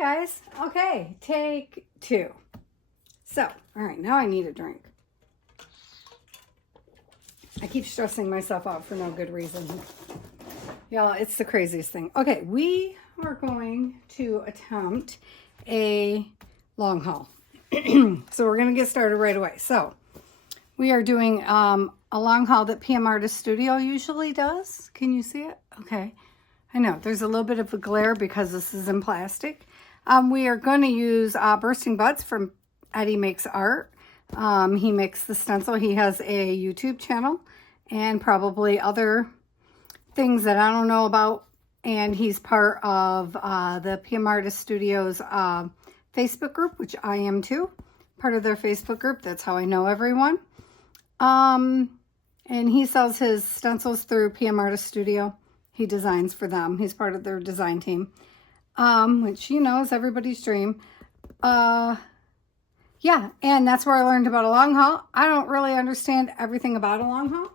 guys. Okay, take 2. So, all right, now I need a drink. I keep stressing myself out for no good reason. Y'all, it's the craziest thing. Okay, we are going to attempt a long haul. So we're going to get started right away. So we are doing a long haul that PM Artist Studio usually does. Can you see it? Okay. I know there's a little bit of a glare because this is in plastic. We are going to use Bursting Buds from Eddie Makes Art. He makes the stencil. He has a YouTube channel and probably other things that I don't know about. And he's part of the PM Artist Studios Facebook group, which I am too. Part of their Facebook group. That's how I know everyone. And he sells his stencils through PM Artist Studio. He designs for them. He's part of their design team, which, you know, is everybody's dream. Yeah, and that's where I learned about a long haul. I don't really understand everything about a long haul,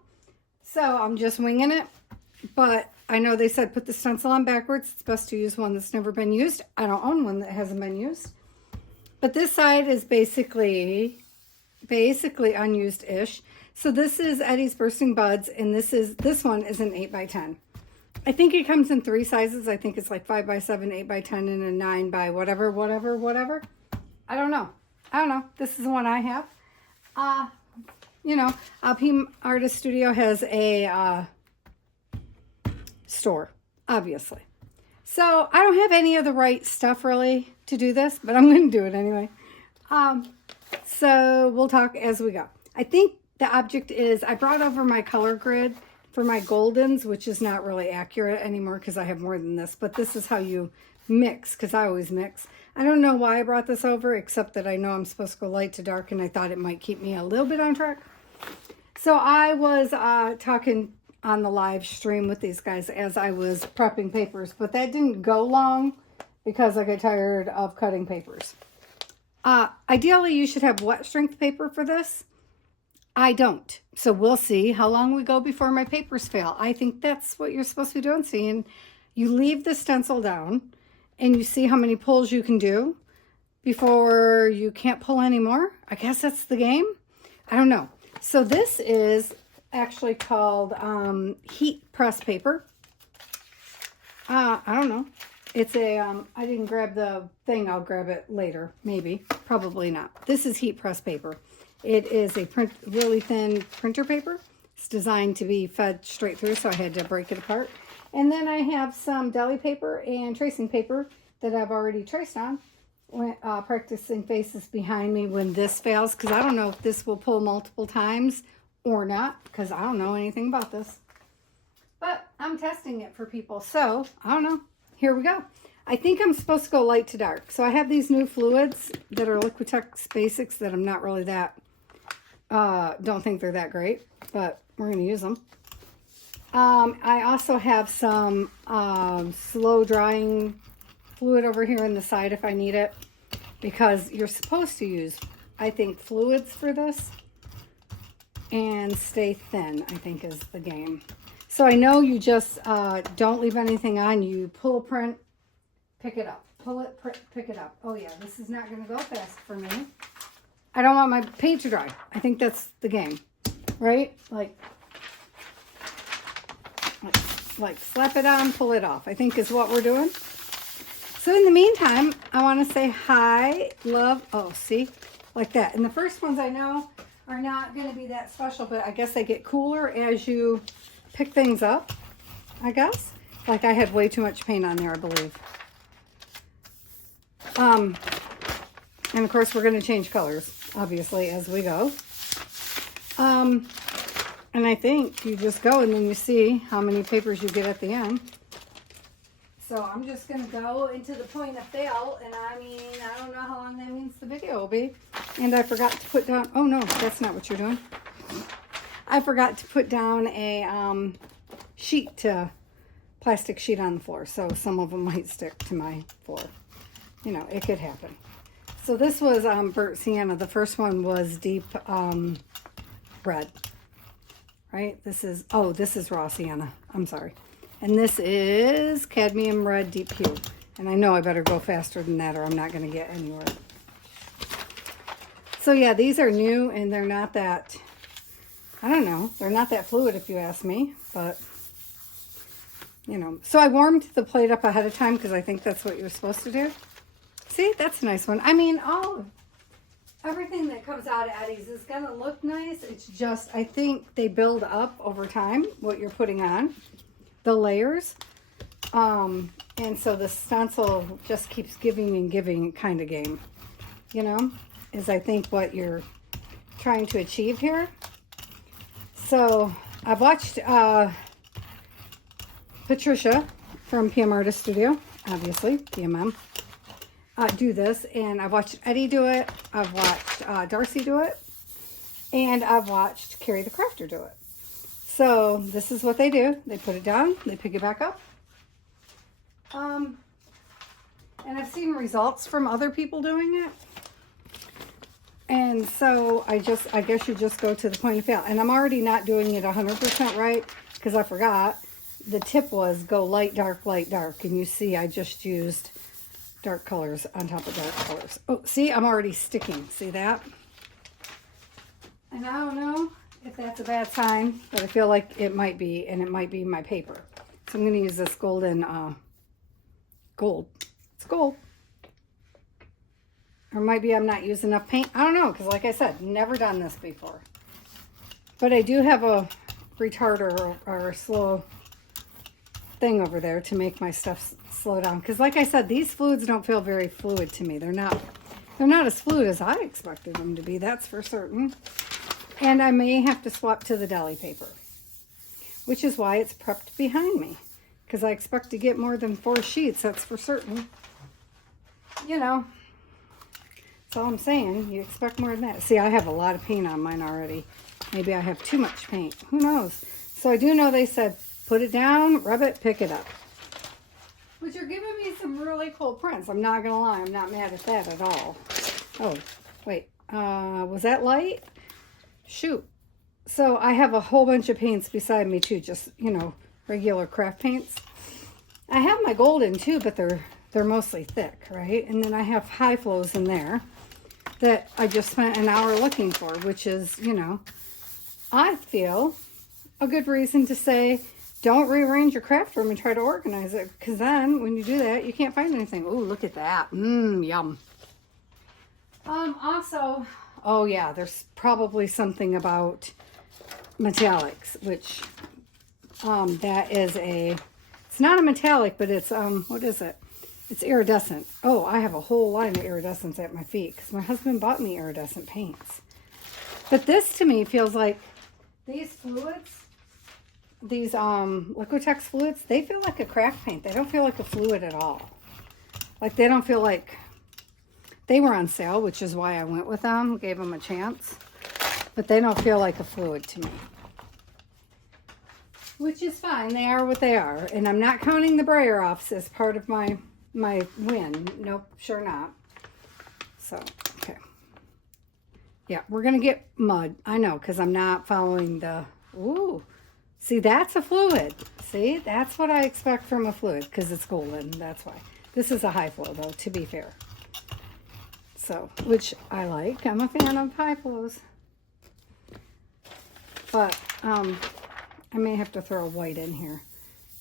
so I'm just winging it. But I know they said put the stencil on backwards. It's best to use one that's never been used. I don't own one that hasn't been used. But this side is basically unused-ish. So this is Eddie's Bursting Buds, and this one is an 8x10. I think it comes in 3 sizes. I think it's like 5x7, 8x10, and a 9x whatever. I don't know. This is the one I have. You know, PM Artist Studio has a store, obviously. So I don't have any of the right stuff really to do this, but I'm going to do it anyway. So we'll talk as we go. I think the object is, I brought over my color grid for my goldens, which is not really accurate anymore because I have more than this, but this is how you mix, because I always mix. I don't know why I brought this over, except that I know I'm supposed to go light to dark, and I thought it might keep me a little bit on track. So I was talking on the live stream with these guys as I was prepping papers, but that didn't go long because I got tired of cutting papers. Ideally, you should have wet strength paper for this. I don't. So we'll see how long we go before my papers fail. I think that's what you're supposed to be doing. Seeing you leave the stencil down and you see how many pulls you can do before you can't pull anymore. I guess that's the game. I don't know. So this is actually called heat press paper. I don't know. It's a, I didn't grab the thing. I'll grab it later. Maybe. Probably not. This is heat press paper. It is a really thin printer paper. It's designed to be fed straight through, so I had to break it apart. And then I have some deli paper and tracing paper that I've already traced on. Practicing faces behind me when this fails, because I don't know if this will pull multiple times or not, because I don't know anything about this. But I'm testing it for people, so I don't know. Here we go. I think I'm supposed to go light to dark. So I have these new fluids that are Liquitex Basics that I'm not really that, don't think they're that great, but we're going to use them. I also have some slow drying fluid over here on the side if I need it, because you're supposed to use, I think, fluids for this and stay thin, I think is the game. So I know you just don't leave anything on. You pull a print, pick it up. Pull it, pick it up. Oh yeah, this is not going to go fast for me. I don't want my paint to dry. I think that's the game, right? Like slap it on, pull it off, I think is what we're doing. So in the meantime, I want to say hi, love, oh, see, like that. And the first ones I know are not going to be that special, but I guess they get cooler as you pick things up, I guess. Like I had way too much paint on there, I believe. And of course we're going to change colors, obviously, as we go. And I think you just go and then you see how many papers you get at the end. So I'm just going to go into the point of fail, and I mean, I don't know how long that means the video will be. And I forgot to put down, oh no, that's not what you're doing. I forgot to put down a plastic sheet on the floor, so some of them might stick to my floor. You know, it could happen. So this was burnt sienna. The first one was deep red, right? This is raw sienna. I'm sorry. And this is cadmium red deep hue. And I know I better go faster than that or I'm not going to get anywhere. So yeah, these are new and they're not that, I don't know, they're not that fluid if you ask me, but you know. So I warmed the plate up ahead of time because I think that's what you're supposed to do. See, that's a nice one. I mean, everything that comes out of Eddie's is going to look nice. It's just, I think they build up over time what you're putting on, the layers. And so the stencil just keeps giving and giving kind of game, you know, is I think what you're trying to achieve here. So I've watched Patricia from PM Artist Studio, obviously, PMM, do this. And I've watched Eddie do it. I've watched Darcy do it. And I've watched Carrie the Crafter do it. So this is what they do. They put it down. They pick it back up. And I've seen results from other people doing it. And so I guess you just go to the point of fail. And I'm already not doing it 100% right because I forgot. The tip was go light, dark, light, dark. And you see I just used dark colors on top of dark colors. Oh, see, I'm already sticking. See that? And I don't know if that's a bad sign, but I feel like it might be, and it might be my paper. So I'm going to use this golden, gold. It's gold. Or maybe I'm not using enough paint. I don't know, because like I said, never done this before. But I do have a retarder or a slow thing over there to make my stuff slow down. Because like I said, these fluids don't feel very fluid to me. They're not as fluid as I expected them to be, that's for certain. And I may have to swap to the deli paper, which is why it's prepped behind me. Because I expect to get more than 4 sheets, that's for certain. You know, that's all I'm saying. You expect more than that. See, I have a lot of paint on mine already. Maybe I have too much paint. Who knows? So I do know they said, put it down, rub it, pick it up. But you're giving me some really cool prints. I'm not going to lie. I'm not mad at that at all. Oh, wait. Was that light? Shoot. So I have a whole bunch of paints beside me too. Just, you know, regular craft paints. I have my golden too, but they're mostly thick, right? And then I have high flows in there that I just spent an hour looking for, which is, you know, I feel a good reason to say, don't rearrange your craft room and try to organize it, because then when you do that, you can't find anything. Oh, look at that. Yum. Also, oh yeah, there's probably something about metallics, which that is it's not a metallic, but it's what is it? It's iridescent. Oh, I have a whole line of iridescents at my feet because my husband bought me iridescent paints. But this to me feels like these fluids, these Liquitex fluids, they feel like a craft paint. They don't feel like a fluid at all. Like they don't feel like, they were on sale, which is why I went with them, gave them a chance. But they don't feel like a fluid to me. Which is fine. They are what they are. And I'm not counting the brayer offs as part of my win. Nope, sure not. So, okay. Yeah, we're going to get mud. I know, because I'm not following the... Ooh. See, that's a fluid. See, that's what I expect from a fluid, because it's golden. That's why. This is a high flow, though, to be fair. So, which I like. I'm a fan of high flows. But, I may have to throw white in here,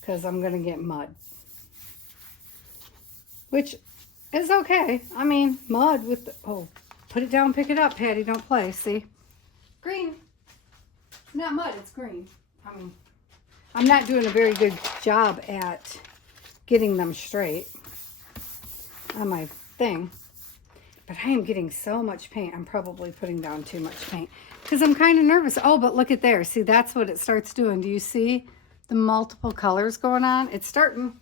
because I'm going to get mud. Which is okay. I mean, mud with the... Oh, put it down, pick it up, Patty. Don't play. See? Green. Not mud, it's green. I mean, I'm not doing a very good job at getting them straight on my thing. But I am getting so much paint. I'm probably putting down too much paint because I'm kind of nervous. Oh, but look at there. See, that's what it starts doing. Do you see the multiple colors going on? It's starting.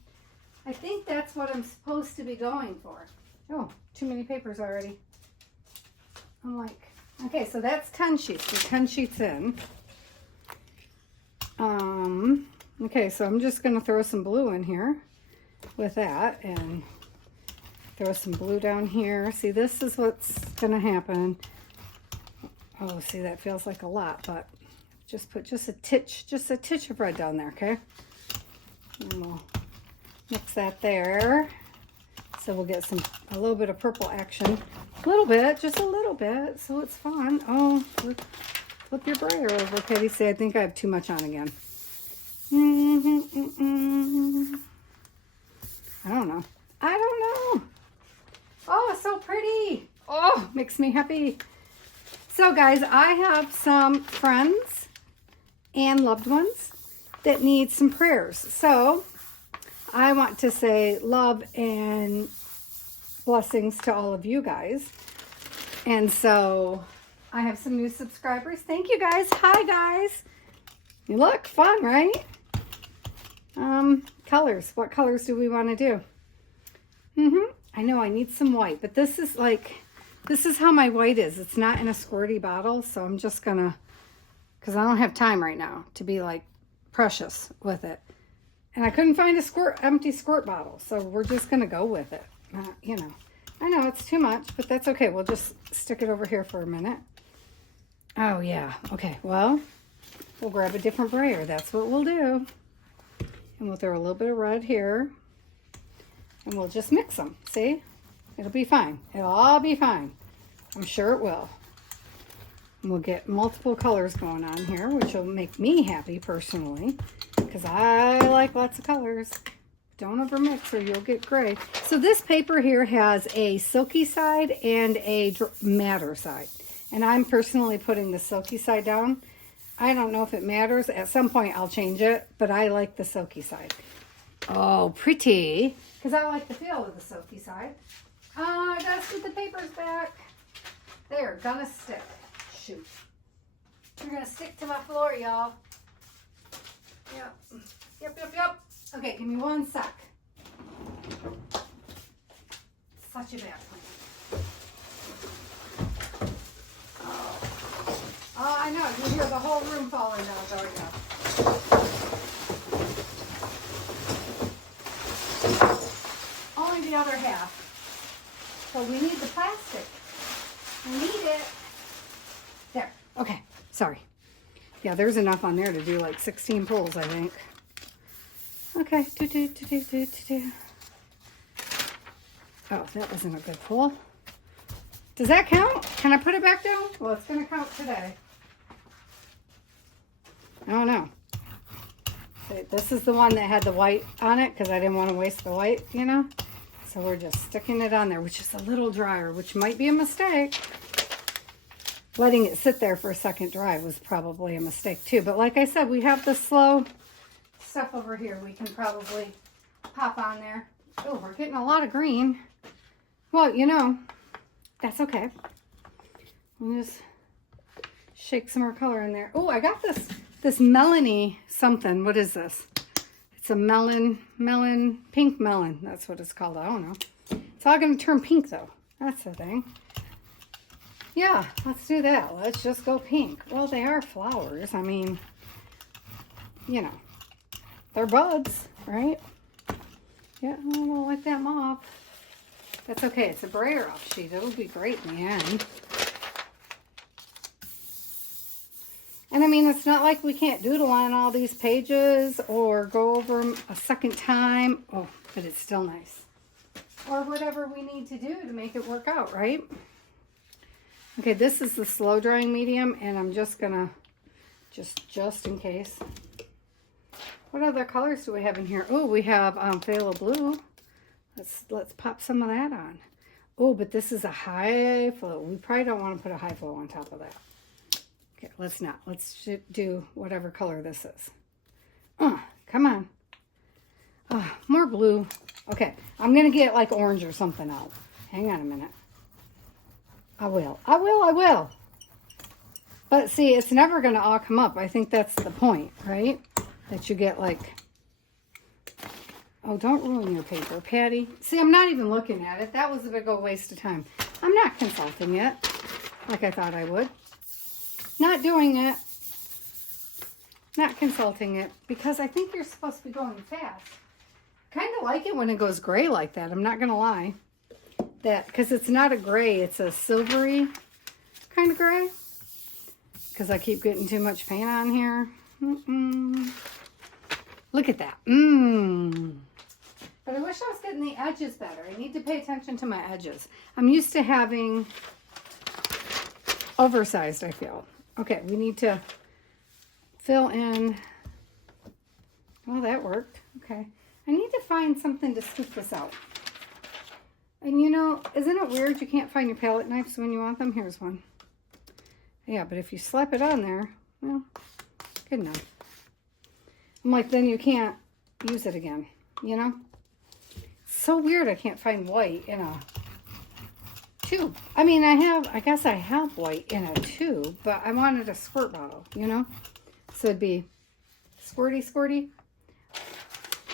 I think that's what I'm supposed to be going for. Oh, too many papers already. I'm like, okay, so that's 10 sheets. We're 10 sheets in. Okay, so I'm just going to throw some blue in here with that and throw some blue down here. See, this is what's going to happen. Oh, see, that feels like a lot, but just put just a titch of red down there, okay? And we'll mix that there. So we'll get a little bit of purple action. A little bit, just a little bit, so it's fun. Oh, flip your brayer over, Patty. Say, I think I have too much on again. I don't know. Oh, it's so pretty. Oh, makes me happy. So guys, I have some friends and loved ones that need some prayers. So I want to say love and blessings to all of you guys. And so I have some new subscribers. Thank you guys. Hi guys. You look fun, right? Colors. What colors do we want to do? I know I need some white, but this is how my white is. It's not in a squirty bottle, so I'm just gonna, because I don't have time right now to be like precious with it. And I couldn't find a empty squirt bottle, so we're just gonna go with it. You know, I know it's too much, but that's okay. We'll just stick it over here for a minute. Oh yeah, okay, well, we'll grab a different brayer. That's what we'll do. And we'll throw a little bit of red here. And we'll just mix them. See? It'll be fine. It'll all be fine. I'm sure it will. And we'll get multiple colors going on here, which will make me happy personally, because I like lots of colors. Don't overmix or you'll get gray. So this paper here has a silky side and a matter side. And I'm personally putting the silky side down. I don't know if it matters. At some point I'll change it, but I like the silky side. Oh, pretty. Because I like the feel of the silky side. I gotta scoot the papers back. They're gonna stick. Shoot. They're gonna stick to my floor, y'all. Yep. Okay, give me one sec. Such a bad plan. Oh, I know. You hear the whole room falling down, don't you? Only the other half. So we need the plastic. We need it. There. Okay. Sorry. Yeah, there's enough on there to do like 16 pulls, I think. Okay. Oh, that wasn't a good pull. Does that count? Can I put it back down? Well, it's going to count today. I don't know. This is the one that had the white on it because I didn't want to waste the white, you know. So we're just sticking it on there, which is a little drier, which might be a mistake. Letting it sit there for a second dry was probably a mistake too. But like I said, we have the slow stuff over here we can probably pop on there. Oh, we're getting a lot of green. Well, you know, that's okay. We'll just shake some more color in there. Oh, I got this melony something. What is this? It's a pink melon. That's what it's called. I don't know. It's all going to turn pink though. That's the thing. Yeah, let's do that. Let's just go pink. Well, they are flowers. I mean, you know, they're buds, right? Yeah, I don't like that mauve. That's okay. It's a brayer off sheet. It'll be great in the end. And I mean, it's not like we can't doodle on all these pages or go over them a second time. Oh, but it's still nice. Or whatever we need to do to make it work out, right? Okay, this is the slow drying medium, and I'm just gonna, just in case. What other colors do we have in here? Oh, we have phthalo blue. Let's pop some of that on. Oh, but this is a high flow. We probably don't want to put a high flow on top of that. Okay, let's not. Let's do whatever color this is. Come on. More blue. Okay, I'm going to get like orange or something out. Hang on a minute. I will. But see, it's never going to all come up. I think that's the point, right? That you get like... Oh, don't ruin your paper, Patty. See, I'm not even looking at it. That was a big old waste of time. I'm not consulting it like I thought I would. Not doing it. Not consulting it because I think you're supposed to be going fast. Kind of like it when it goes gray like that. I'm not going to lie. That because it's not a gray. It's a silvery kind of gray. Because I keep getting too much paint on here. Look at that. But I wish I was getting the edges better. I need to pay attention to my edges. I'm used to having oversized, I feel. Okay, we need to fill in. Oh, that worked. Okay. I need to find something to scoop this out. And you know, isn't it weird you can't find your palette knives when you want them? Here's one. Yeah, but if you slap it on there, well, good enough. I'm like, then you can't use it again, you know? So weird I can't find white in a tube. I mean, I guess I have white in a tube, but I wanted a squirt bottle, you know? So it'd be squirty, squirty,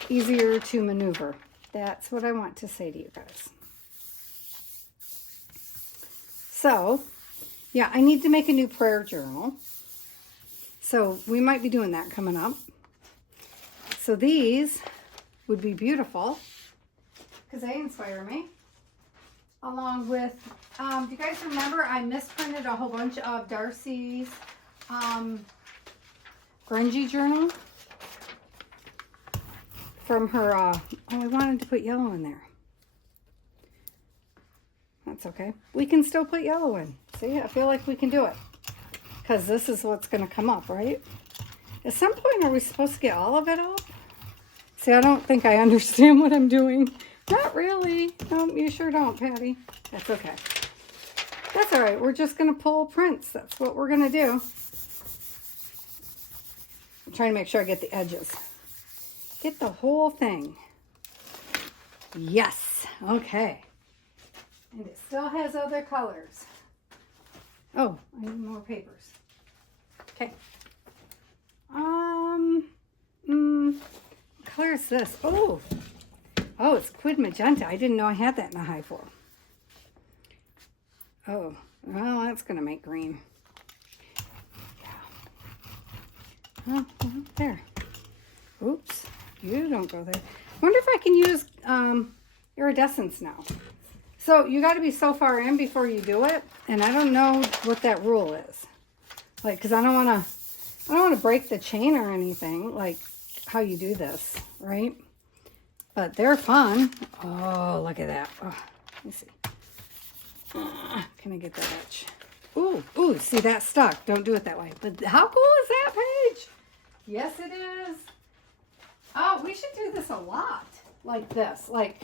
easier to maneuver. That's what I want to say to you guys. So, yeah, I need to make a new prayer journal. So we might be doing that coming up. So these would be beautiful because they inspire me. Along with, do you guys remember I misprinted a whole bunch of Darcy's grungy journal from her, oh, I wanted to put yellow in there. That's okay. We can still put yellow in. See, I feel like we can do it. Because this is what's going to come up, right? At some point, are we supposed to get all of it off? See, I don't think I understand what I'm doing. Not really. No, you sure don't, Patty. That's okay. That's all right. We're just going to pull prints. That's what we're going to do. I'm trying to make sure I get the edges. Get the whole thing. Yes. Okay. And it still has other colors. Oh, I need more papers. Okay. What color is this? Oh, it's Quid Magenta. I didn't know I had that in a high four. Oh, well, that's going to make green. Yeah. Oh, there. Oops. You don't go there. I wonder if I can use iridescence now. So you got to be so far in before you do it, and I don't know what that rule is. Like, because I don't want to break the chain or anything, like how you do this, right? But they're fun. Oh, look at that. Oh, let me see. Can I get that edge? Ooh, see, that stuck. Don't do it that way. But how cool is that, Paige? Yes, it is. Oh, we should do this a lot. Like this. Like,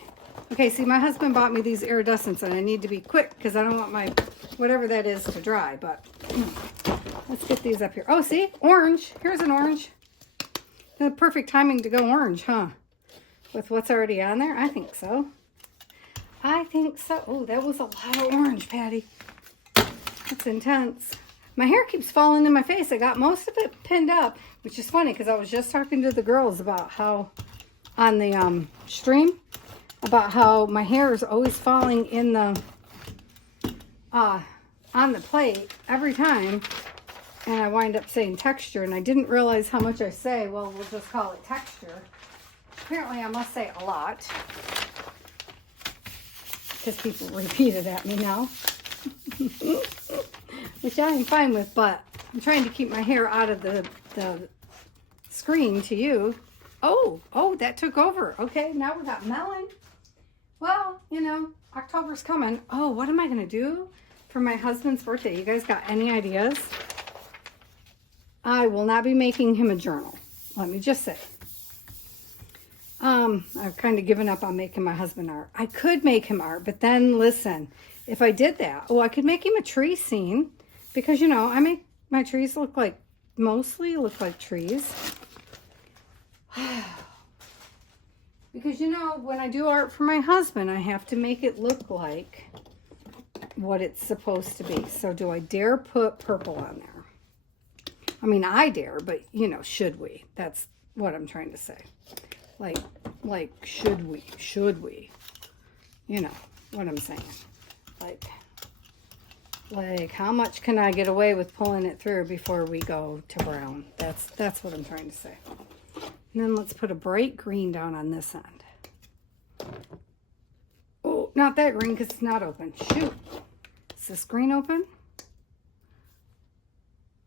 okay, see, my husband bought me these iridescents, and I need to be quick because I don't want my, whatever that is, to dry. But let's get these up here. Oh, see? Orange. Here's an orange. The perfect timing to go orange, huh? With what's already on there? I think so. I think so. Oh, that was a lot of orange, Patty. That's intense. My hair keeps falling in my face. I got most of it pinned up, which is funny because I was just talking to the girls about how, on the stream, about how my hair is always falling in the, on the plate every time. And I wind up saying texture, and I didn't realize how much I say. Well, we'll just call it texture. Apparently, I must say a lot. Because people repeat it at me now. Which I am fine with, but I'm trying to keep my hair out of the screen to you. Oh, that took over. Okay, now we got melon. Well, you know, October's coming. Oh, what am I going to do for my husband's birthday? You guys got any ideas? I will not be making him a journal. Let me just say. I've kind of given up on making my husband art. I could make him art, but then listen, if I did that, I could make him a tree scene because, you know, I make my trees mostly look like trees. Because, you know, when I do art for my husband, I have to make it look like what it's supposed to be. So do I dare put purple on there? I mean, I dare, but, you know, should we? That's what I'm trying to say. Like, should we? You know what I'm saying. Like, how much can I get away with pulling it through before we go to brown? That's what I'm trying to say. And then let's put a bright green down on this end. Oh, not that green because it's not open. Shoot. Is this green open?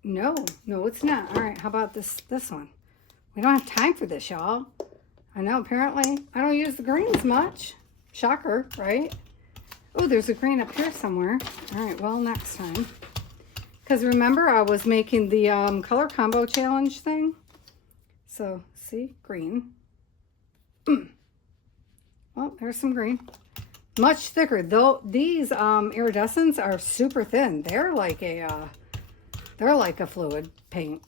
No, it's not. All right, how about this one? We don't have time for this, y'all. I know, apparently I don't use the greens much. Shocker, right? Oh, there's a green up here somewhere. All right, well, next time. Because remember, I was making the color combo challenge thing. So, see, green. Well, there's some green. Much thicker. Though these iridescents are super thin. They're like a fluid paint.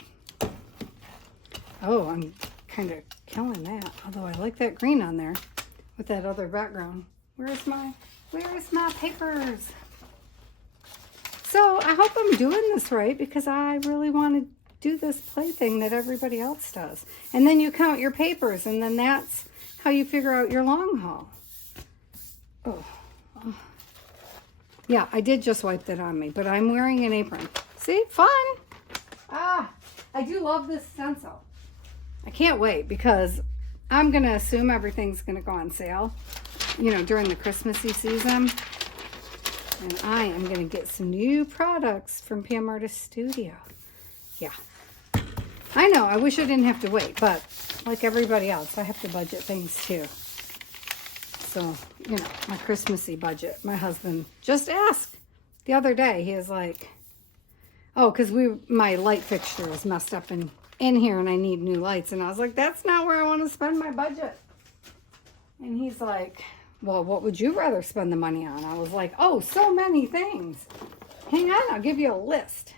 Oh, I'm kind of killing that. Although I like that green on there with that other background. Where's my papers? So I hope I'm doing this right because I really want to do this play thing that everybody else does. And then you count your papers, and then that's how you figure out your long haul. Oh. Yeah, I did just wipe that on me, but I'm wearing an apron. See? Fun! Ah, I do love this stencil. I can't wait because I'm going to assume everything's going to go on sale, you know, during the Christmassy season. And I am going to get some new products from PM Artist Studio. Yeah. I know, I wish I didn't have to wait, but like everybody else, I have to budget things too. So, you know, my Christmassy budget. My husband just asked the other day. He was like, oh, because my light fixture is messed up in here and I need new lights. And I was like, that's not where I want to spend my budget. And he's like, well, what would you rather spend the money on? I was like, oh, so many things. Hang on, I'll give you a list.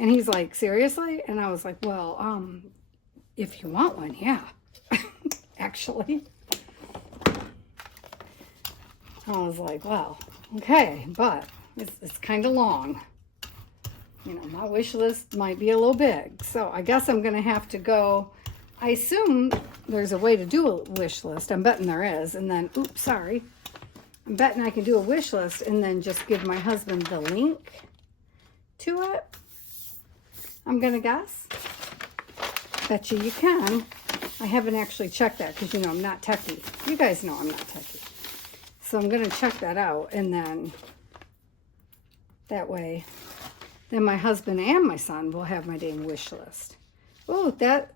And he's like, seriously? And I was like, well, if you want one, yeah. Actually. I was like, well, okay, but it's kind of long. You know, my wish list might be a little big. So I guess I'm going to have to go. I assume there's a way to do a wish list. I'm betting there is. And then, oops, sorry. I'm betting I can do a wish list and then just give my husband the link to it. I'm going to guess. Bet you can. I haven't actually checked that because, you know, I'm not techie. You guys know I'm not techie. So I'm going to check that out. And then that way, then my husband and my son will have my dang wish list. Oh,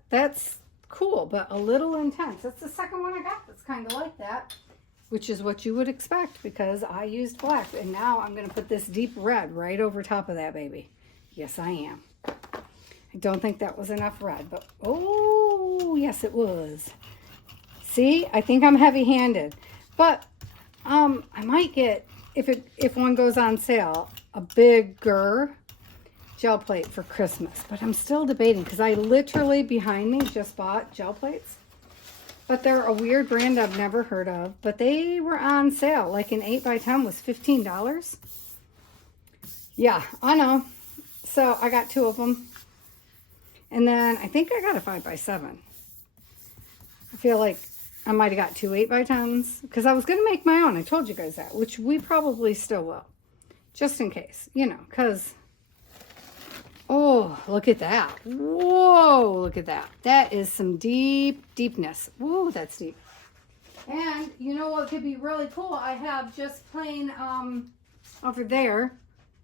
that's cool, but a little intense. That's the second one I got that's kind of like that, which is what you would expect because I used black. And now I'm going to put this deep red right over top of that baby. Yes, I am. I don't think that was enough red, but oh, yes, it was. See, I think I'm heavy-handed, but I might get, if one goes on sale, a bigger gel plate for Christmas, but I'm still debating because I literally behind me just bought gel plates, but they're a weird brand I've never heard of, but they were on sale. Like an 8x10 was $15. Yeah, I know. So I got 2 of them. And then I think I got a 5x7. I feel like I might have got 2 8x10s because I was going to make my own. I told you guys that, which we probably still will. Just in case, you know, because, oh, look at that. Whoa, look at that. That is some deepness. Whoa, that's deep. And you know what could be really cool? I have just plain over there.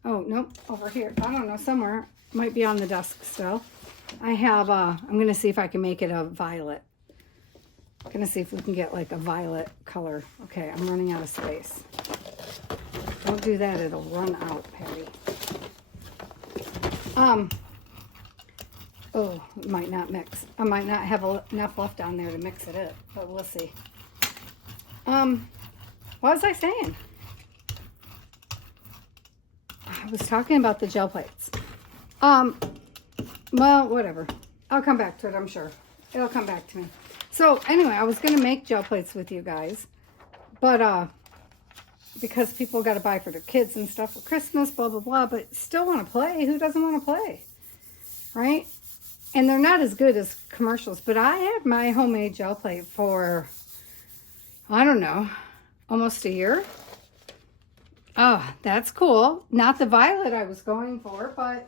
Oh, nope, over here. I don't know, somewhere. Might be on the desk still. I have, I'm going to see if I can make it a violet. I'm going to see if we can get like a violet color. Okay, I'm running out of space. Don't do that, it'll run out, Patty. Oh, it might not mix. I might not have enough left on there to mix it in, but we'll see. What was I saying? I was talking about the gel plates. Well, whatever. I'll come back to it, I'm sure. It'll come back to me. So, anyway, I was going to make gel plates with you guys. But, because people got to buy for their kids and stuff for Christmas, blah, blah, blah. But still want to play. Who doesn't want to play? Right? And they're not as good as commercials. But I had my homemade gel plate for, I don't know, almost a year. Oh, that's cool. Not the violet I was going for, but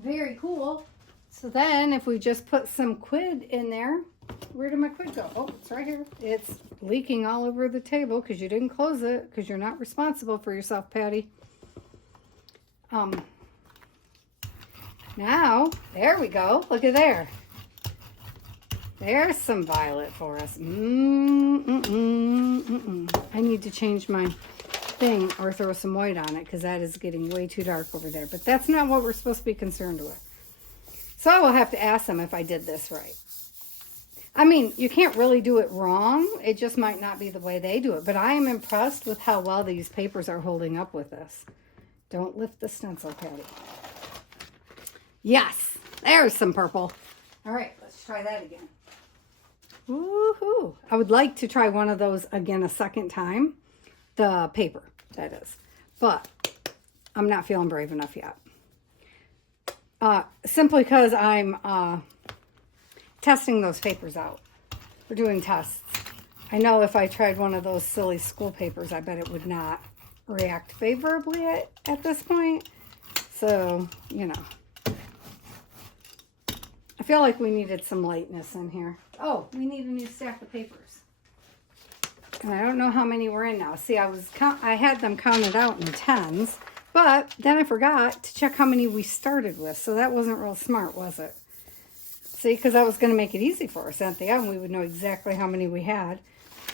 very cool. So then if we just put some quid in there, where did my quid go? Oh, it's right here. It's leaking all over the table because you didn't close it because you're not responsible for yourself, Patty. Now, there we go. Look at there. There's some violet for us. I need to change my thing or throw some white on it because that is getting way too dark over there. But that's not what we're supposed to be concerned with. So I will have to ask them if I did this right. I mean, you can't really do it wrong. It just might not be the way they do it. But I am impressed with how well these papers are holding up with this. Don't lift the stencil, Patty. Yes, there's some purple. All right, let's try that again. Woohoo! I would like to try one of those again a second time. The paper, that is. But I'm not feeling brave enough yet. Simply because I'm testing those papers out. We're doing tests. I know if I tried one of those silly school papers, I bet it would not react favorably at this point. So, you know. I feel like we needed some lightness in here. Oh, we need a new stack of papers. And I don't know how many we're in now. See, I had them counted out in tens, but then I forgot to check how many we started with. So that wasn't real smart, was it? See, because I was going to make it easy for us. At the end, we would know exactly how many we had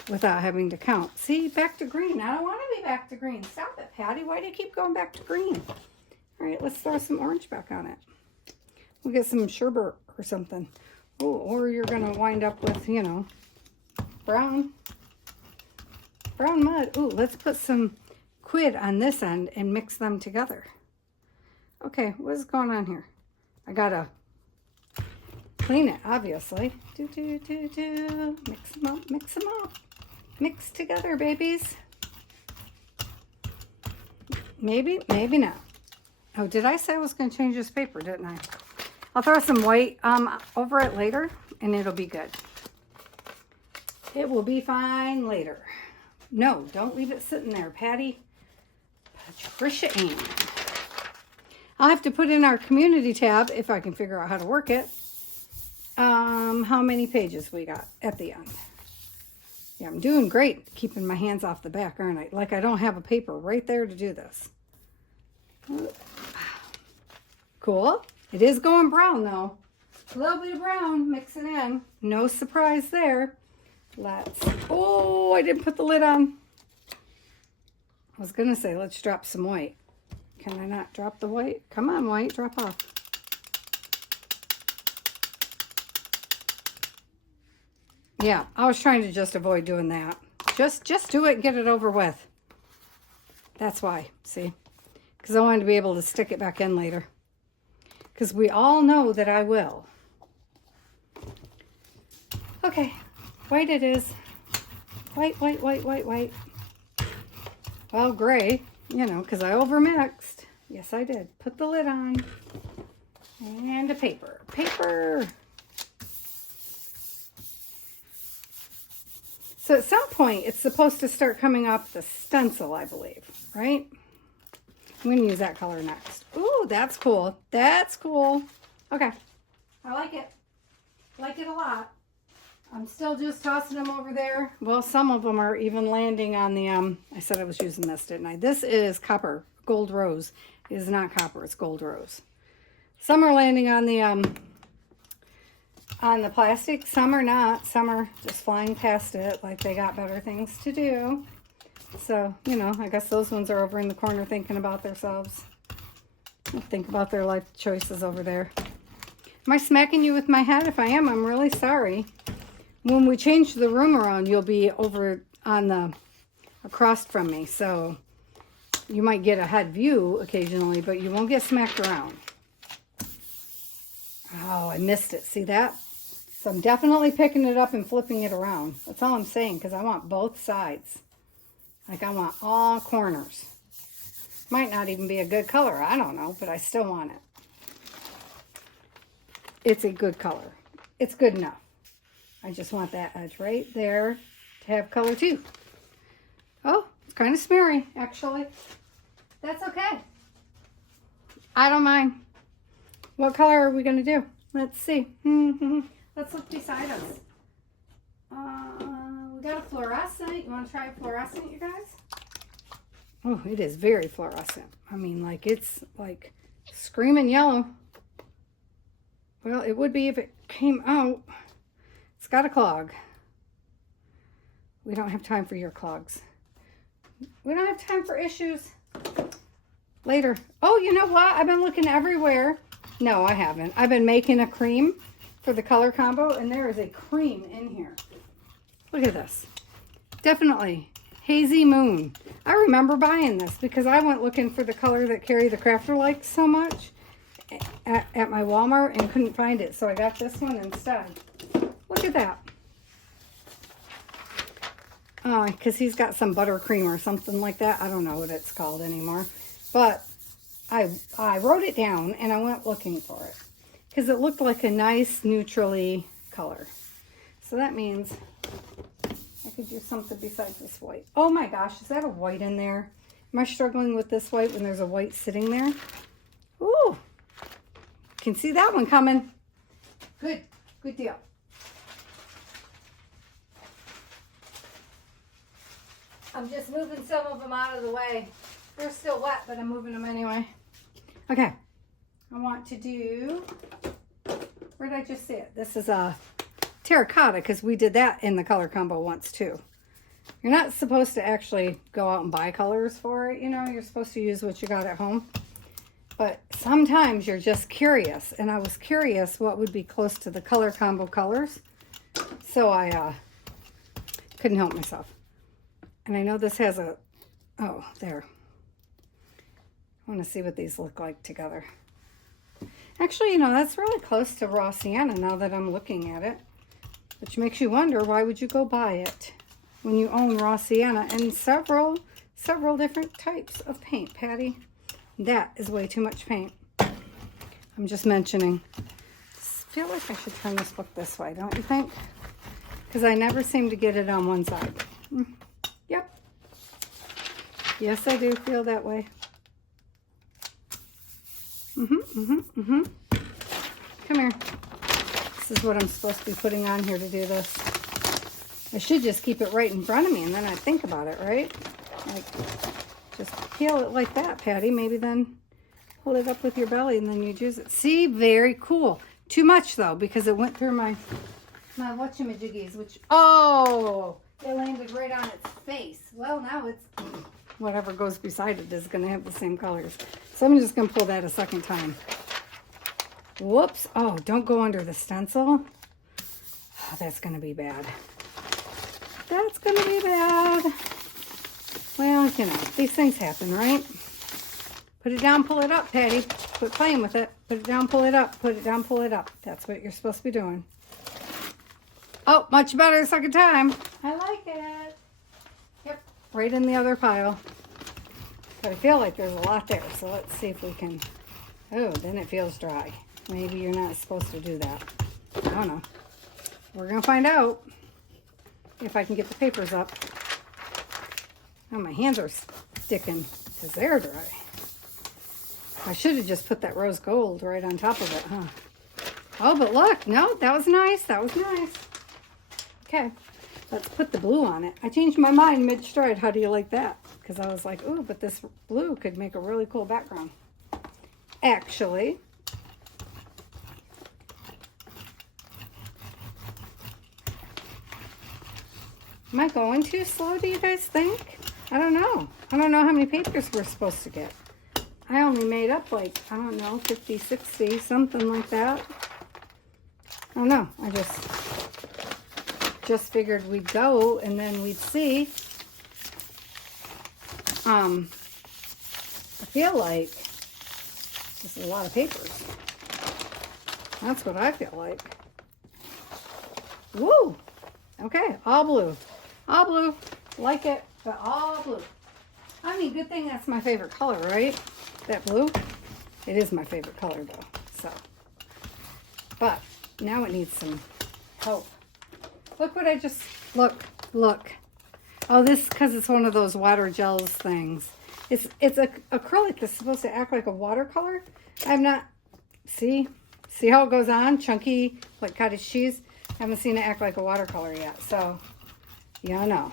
without having to count. See, back to green. I don't want to be back to green. Stop it, Patty. Why do you keep going back to green? All right, let's throw some orange back on it. We'll get some sherbet or something. Oh, or you're going to wind up with, you know, brown mud. Ooh, let's put some quid on this end and mix them together. Okay, what is going on here? I got to clean it, obviously. Mix them up, mix them up. Mix together, babies. Maybe, maybe not. Oh, did I say I was going to change this paper, didn't I? I'll throw some white over it later, and it'll be good. It will be fine later. No, don't leave it sitting there, Patty. Patricia Ann. I'll have to put in our community tab, if I can figure out how to work it, how many pages we got at the end. Yeah, I'm doing great keeping my hands off the back, aren't I? Like I don't have a paper right there to do this. Cool. It is going brown, though. A little bit of brown, mix it in. No surprise there. Oh, I didn't put the lid on. I was going to say, let's drop some white. Can I not drop the white? Come on, white, drop off. Yeah, I was trying to just avoid doing that. Just do it and get it over with. That's why, see? Because I wanted to be able to stick it back in later. Because we all know that I will. Okay, white it is. White, white, white, white, white. Well, gray, you know, because I overmixed. Yes, I did. Put the lid on. And a paper. Paper. So at some point, it's supposed to start coming off the stencil, I believe, right? I'm going to use that color next. Ooh, that's cool. That's cool. Okay. I like it. Like it a lot. I'm still just tossing them over there. Well, some of them are even landing on the, I said I was using this, didn't I? This is copper, gold rose. It is not copper, it's gold rose. Some are landing on the plastic. Some are not. Some are just flying past it like they got better things to do. So, you know, I guess those ones are over in the corner thinking about themselves. Think about their life choices over there. Am I smacking you with my head? If I am, I'm really sorry. When we change the room around, you'll be over on the across from me. So you might get a head view occasionally, but you won't get smacked around. Oh, I missed it. See that? So I'm definitely picking it up and flipping it around. That's all I'm saying, because I want both sides. Like I want all corners. Might not even be a good color. I don't know, but I still want it. It's a good color. It's good enough. I just want that edge right there to have color too. Oh, it's kind of smeary, actually. That's okay. I don't mind. What color are we going to do? Let's see. Let's look beside us. We got a fluorescent. You want to try a fluorescent, you guys? Oh, it is very fluorescent. I mean, like, it's like screaming yellow. Well, it would be if it came out. It's got a clog. We don't have time for your clogs. We don't have time for issues. Later. Oh, you know what? I've been looking everywhere. No, I haven't. I've been making a cream for the color combo, and there is a cream in here. Look at this. Definitely Hazy Moon. I remember buying this because I went looking for the color that Carrie the Crafter likes so much at my Walmart and couldn't find it. So I got this one instead. Look at that. Because he's got some buttercream or something like that. I don't know what it's called anymore. But I wrote it down and I went looking for it. Because it looked like a nice neutrally color. So that means I could use something besides this white. Oh my gosh, is that a white in there? Am I struggling with this white when there's a white sitting there? Ooh, can see that one coming. Good deal. I'm just moving some of them out of the way. They're still wet, but I'm moving them anyway. Okay, I want to do, where did I just see it? This is a terracotta because we did that in the color combo once too. You're not supposed to actually go out and buy colors for it, you know, you're supposed to use what you got at home. But sometimes you're just curious, and I was curious what would be close to the color combo colors. So I couldn't help myself. And I know this has a, oh, there. I want to see what these look like together. Actually, you know, that's really close to raw sienna now that I'm looking at it. Which makes you wonder, why would you go buy it when you own raw sienna and several different types of paint, Patty? That is way too much paint. I'm just mentioning. I feel like I should turn this book this way, don't you think? Because I never seem to get it on one side. Yep. Yes, I do feel that way. Come here. This is what I'm supposed to be putting on here to do this. I should just keep it right in front of me and then I'd think about it, right? Like, just peel it like that, Patty. Maybe then hold it up with your belly and then you'd use it. See, very cool. Too much though, because it went through my whatchamajiggies, which, oh, it landed right on its face. Well, now it's, whatever goes beside it is going to have the same colors. So I'm just going to pull that a second time. Whoops. Oh, don't go under the stencil. Oh, that's going to be bad. That's going to be bad. Well, you know, these things happen, right? Put it down, pull it up, Patty. Quit playing with it. Put it down, pull it up. Put it down, pull it up. That's what you're supposed to be doing. Oh, much better the second time. I like it. Yep, right in the other pile. But I feel like there's a lot there, so let's see if we can... Oh, then it feels dry. Maybe you're not supposed to do that. I don't know. We're going to find out if I can get the papers up. Oh, my hands are sticking because they're dry. I should have just put that rose gold right on top of it, huh? Oh, but look. No, that was nice. That was nice. Okay, let's put the blue on it. I changed my mind mid-stride. How do you like that? Because I was like, ooh, but this blue could make a really cool background. Actually, am I going too slow, do you guys think? I don't know. I don't know how many papers we're supposed to get. I only made up like, I don't know, 50, 60, something like that. I don't know. I just figured we'd go and then we'd see. I feel like this is a lot of papers. That's what I feel like. Woo! Okay, all blue. All blue. Like it, but all blue. I mean, good thing that's my favorite color, right? That blue. It is my favorite color, though. So, but now it needs some help. Look what I just, look. Oh, this, because it's one of those water gels things. It's a acrylic that's supposed to act like a watercolor. I've not, see how it goes on? Chunky, like cottage cheese. I haven't seen it act like a watercolor yet. So, yeah, no.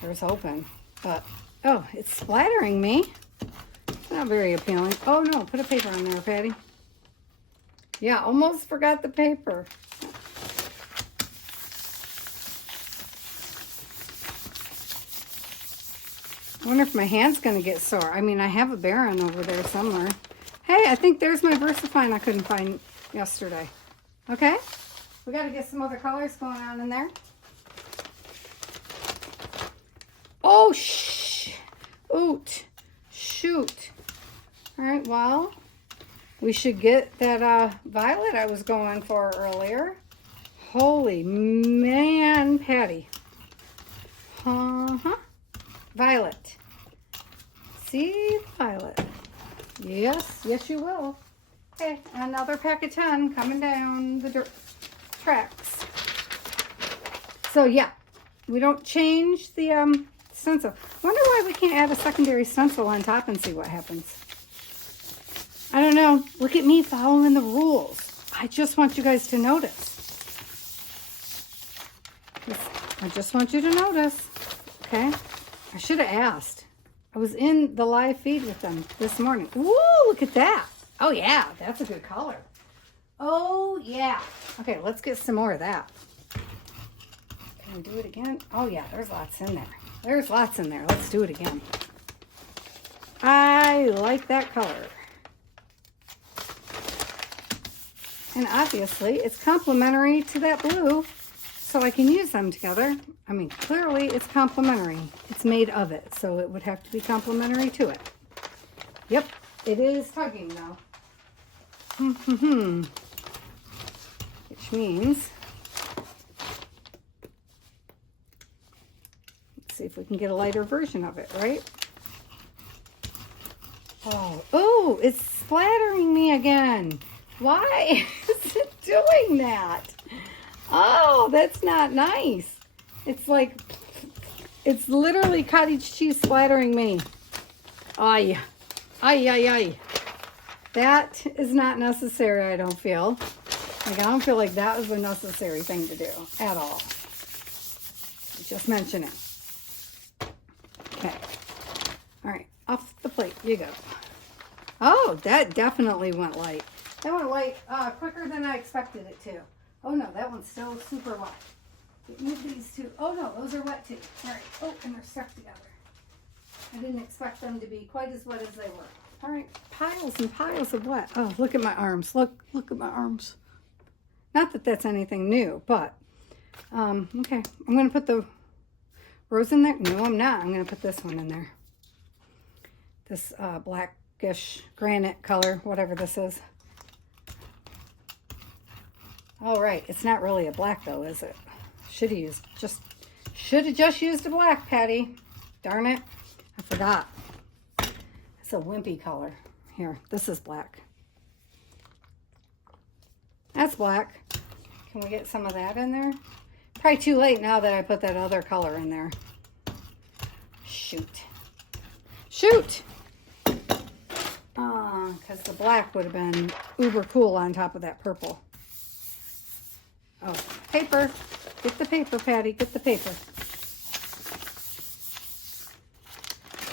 Here's hoping. But, oh, it's splattering me. Not very appealing. Oh, no, put a paper on there, Patty. Yeah, almost forgot the paper. I wonder if my hand's going to get sore. I mean, I have a Baron over there somewhere. Hey, I think there's my VersaFine I couldn't find yesterday. Okay? We got to get some other colors going on in there. Oh, oot. Shoot. All right, well, we should get that violet I was going for earlier. Holy man, Patty. Uh-huh. Violet. See, violet. Yes, yes you will. Okay, another pack of 10 coming down the dirt tracks. So yeah, we don't change the stencil. Wonder why we can't add a secondary stencil on top and see what happens. I don't know. Look at me following the rules. I just want you guys to notice. I just want you to notice. Okay? I should have asked. I was in the live feed with them this morning. Woo, look at that. Oh, yeah, that's a good color. Oh, yeah. Okay, let's get some more of that. Can we do it again? Oh, yeah, there's lots in there. There's lots in there. Let's do it again. I like that color. And obviously, it's complementary to that blue, so I can use them together. I mean, clearly it's complementary. It's made of it, so it would have to be complementary to it. Yep, it is tugging though. Which means, let's see if we can get a lighter version of it, right? Oh, it's splattering me again. Why is it doing that? Oh, that's not nice. It's like, it's literally cottage cheese splattering me. Ay. That is not necessary, I don't feel. Like, I don't feel like that was a necessary thing to do at all. Just mention it. Okay. All right, off the plate you go. Oh, that definitely went light. That went light quicker than I expected it to. Oh no, that one's still super wet. Move these two. Oh no, those are wet too. All right. Oh, and they're stuck together. I didn't expect them to be quite as wet as they were. All right, piles and piles of wet. Oh, look at my arms. Look at my arms. Not that that's anything new, but okay. I'm gonna put the rose in there. No, I'm not. I'm gonna put this one in there. This blackish granite color, whatever this is. All right, it's not really a black though, is it? Should have just used a black, Patty. Darn it, I forgot. It's a wimpy color. Here, this is black. That's black. Can we get some of that in there? Probably too late now that I put that other color in there. Shoot. Because the black would have been uber cool on top of that purple. Oh, paper. Get the paper, Patty. Get the paper.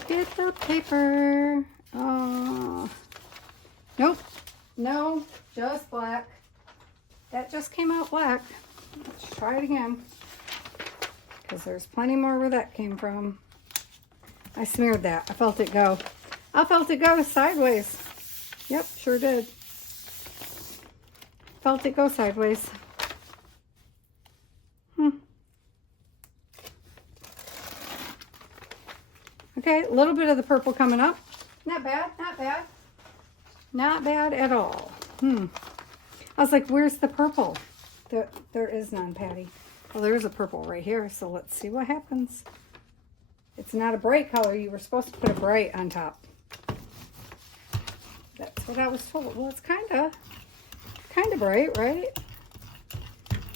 Get the paper. Oh. Nope. No, just black. That just came out black. Let's try it again. Because there's plenty more where that came from. I smeared that. I felt it go. I felt it go sideways. Yep, sure did. Felt it go sideways. Okay, a little bit of the purple coming up. Not bad, not bad. Not bad at all. I was like, where's the purple? There is none, Patty. Well, there's a purple right here, so let's see what happens. It's not a bright color. You were supposed to put a bright on top. That's what I was told. Well, it's kind of bright, right?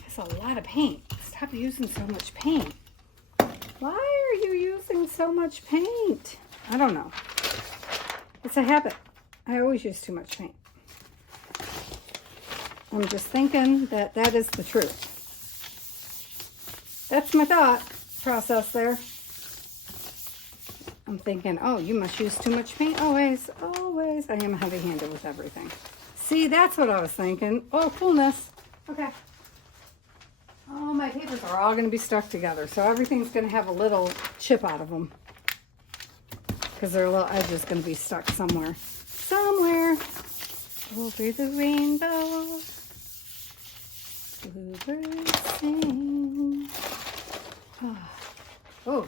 It's a lot of paint. Stop using so much paint. Why are you using so much paint? I don't know. It's a habit. I always use too much paint. I'm just thinking that that is the truth. That's my thought process there. I'm thinking, oh, you must use too much paint. Always. I am heavy-handed with everything. See, that's what I was thinking. Oh, coolness. Okay. Oh, my papers are all going to be stuck together, so everything's going to have a little chip out of them. because their little edge is going to be stuck somewhere. Somewhere over the rainbow. Bluebirds sing. Oh, look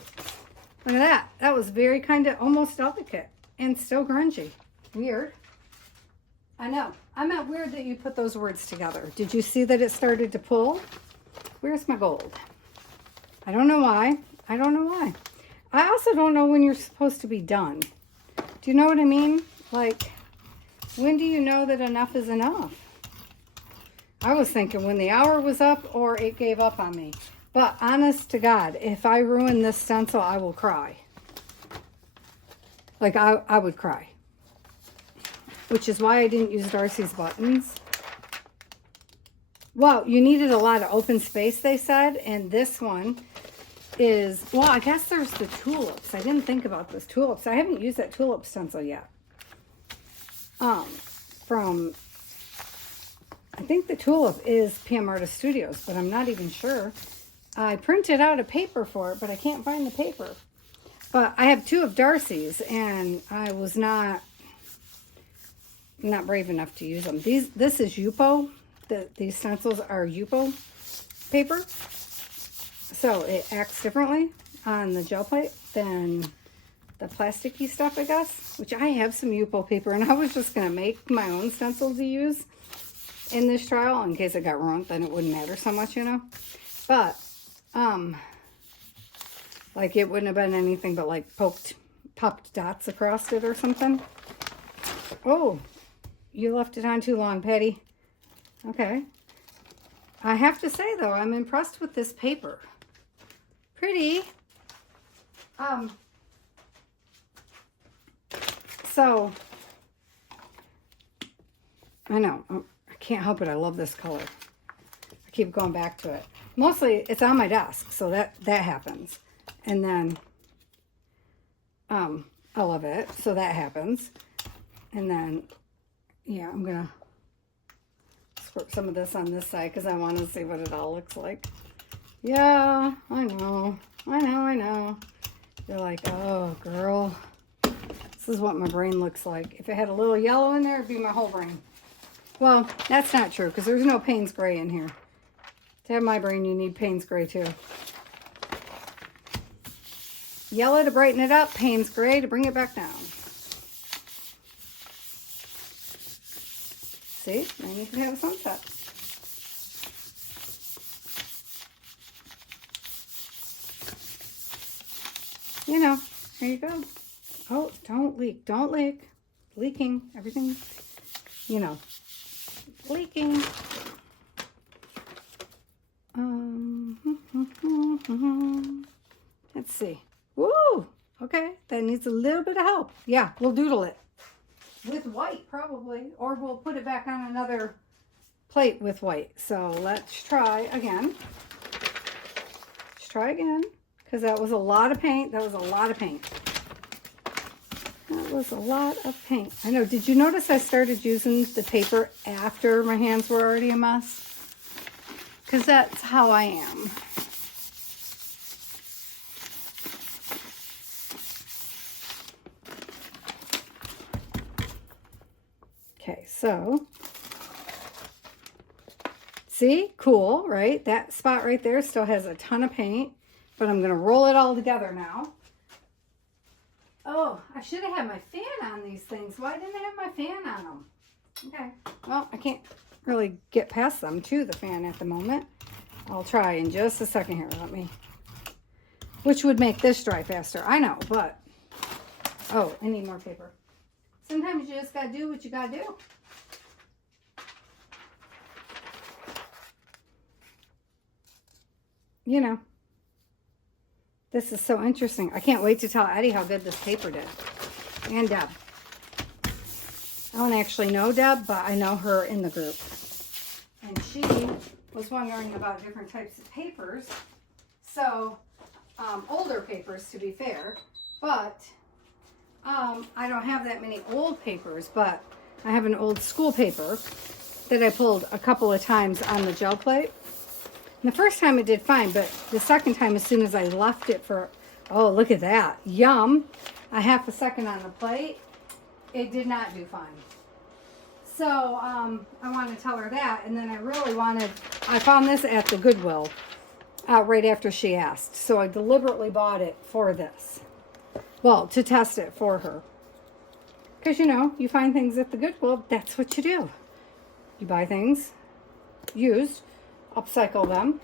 at that. That was very kind of almost delicate and still grungy. Weird. I know. I meant weird that you put those words together. Did you see that it started to pull? Where's my gold? I don't know why. I don't know why. I also don't know when you're supposed to be done. Do you know what I mean? Like, when do you know that enough is enough? I was thinking when the hour was up or it gave up on me. But honest to God, if I ruin this stencil, I will cry. Like, I would cry. Which is why I didn't use Darcy's buttons. Well, you needed a lot of open space, they said. And this one is, well, I guess there's the tulips. I didn't think about those tulips. I haven't used that tulip stencil yet. From, I think the tulip is PM Artist Studios, but I'm not even sure. I printed out a paper for it, but I can't find the paper. But I have two of Darcy's, and I was not brave enough to use them. This is Yupo. These stencils are Yupo paper. So it acts differently on the gel plate than the plasticky stuff, I guess. Which I have some Yupo paper, and I was just going to make my own stencil to use in this trial in case it got ruined. Then it wouldn't matter so much, you know. But, like it wouldn't have been anything but like popped dots across it or something. Oh, you left it on too long, Patty. Okay. I have to say, though, I'm impressed with this paper. Pretty. So, I know. I can't help it. I love this color. I keep going back to it. Mostly, it's on my desk, so that happens. And then, I love it, so that happens. And then, yeah, I'm going to squirt some of this on this side because I want to see what it all looks like. Yeah, I know. You're like, oh, girl. This is what my brain looks like. If it had a little yellow in there, it'd be my whole brain. Well, that's not true because there's no Payne's Gray in here. To have my brain, you need Payne's Gray too. Yellow to brighten it up, Payne's Gray to bring it back down. See, now you can have a sunset. You know, there you go. Oh, don't leak, don't leak. Leaking, everything, you know, leaking. Let's see. Woo! Okay, that needs a little bit of help. Yeah, we'll doodle it. With white, probably. Or we'll put it back on another plate with white. So let's try again. Let's try again. Because that was a lot of paint. That was a lot of paint. That was a lot of paint. I know. Did you notice I started using the paper after my hands were already a mess? Because that's how I am. Okay, so, see, cool, right? That spot right there still has a ton of paint, but I'm going to roll it all together now. Oh, I should have had my fan on these things. Why didn't I have my fan on them? Okay, well, I can't really get past them to the fan at the moment. I'll try in just a second here. Let me, which would make this dry faster. I know, but, oh, I need more paper. Sometimes you just got to do what you got to do. You know, this is so interesting. I can't wait to tell Eddie how good this paper did. And Deb. I don't actually know Deb, but I know her in the group. And she was wondering about different types of papers. So, older papers to be fair. But I don't have that many old papers, but I have an old school paper that I pulled a couple of times on the gel plate. And the first time it did fine, but the second time, as soon as I left it for Oh, look at that. Yum. A half a second on the plate. It did not do fine. So, I wanted to tell her that, and then I found this at the Goodwill right after she asked. So I deliberately bought it for this. Well, to test it for her. Because, you find things at the Goodwill, that's what you do. You buy things, used, upcycle them.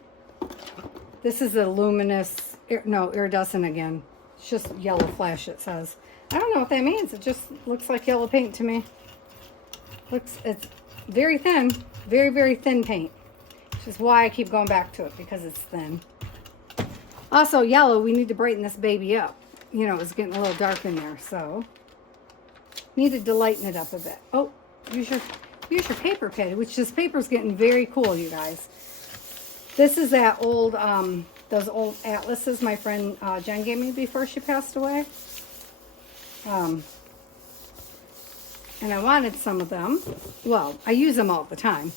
This is a luminous, iridescent again. It's just yellow flash, it says. I don't know what that means. It just looks like yellow paint to me. It's very thin, very, very thin paint. Which is why I keep going back to it, because it's thin. Also, yellow, we need to brighten this baby up. It's getting a little dark in there, so needed to lighten it up a bit. Oh, use your paper pad, which this paper's getting very cool, you guys. This is that old, those old atlases my friend Jen gave me before she passed away. And I wanted some of them. Well, I use them all the time.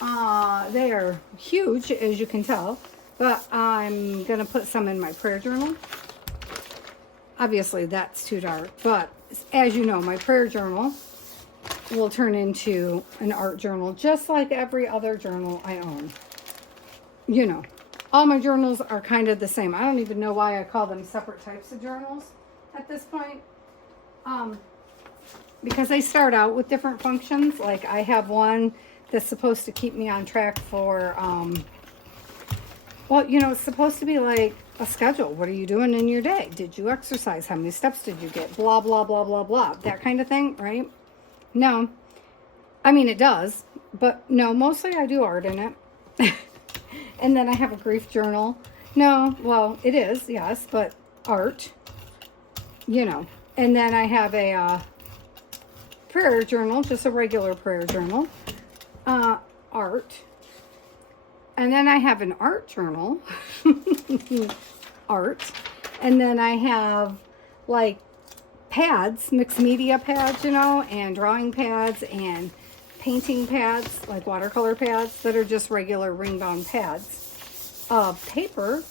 They are huge, as you can tell, but I'm going to put some in my prayer journal. Obviously, that's too dark, but as you know, my prayer journal will turn into an art journal, just like every other journal I own. All my journals are kind of the same. I don't even know why I call them separate types of journals at this point. Because they start out with different functions. Like I have one that's supposed to keep me on track for, it's supposed to be like a schedule. What are you doing in your day? Did you exercise? How many steps did you get? Blah, blah, blah, blah, blah. That kind of thing, right? No. I mean, it does. But no, mostly I do art in it. And then I have a grief journal. No, well, it is, yes, but art. And then I have a prayer journal, just a regular prayer journal. Art. And then I have an art journal. Art. And then I have like pads, mixed media pads, and drawing pads and painting pads, like watercolor pads that are just regular ring-bound pads. Paper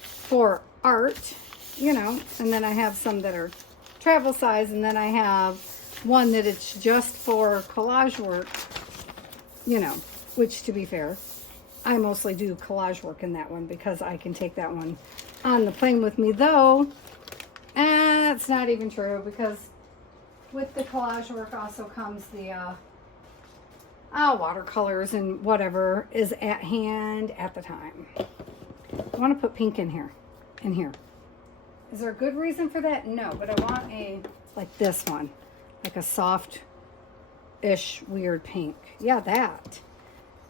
for art, and then I have some that are travel size, and then I have one that it's just for collage work, which, to be fair, I mostly do collage work in that one because I can take that one on the plane with me, though, and that's not even true, because with the collage work also comes the watercolors and whatever is at hand at the time. I want to put pink in here. Is there a good reason for that? No, but I want like this one, like a soft-ish weird pink. Yeah, that.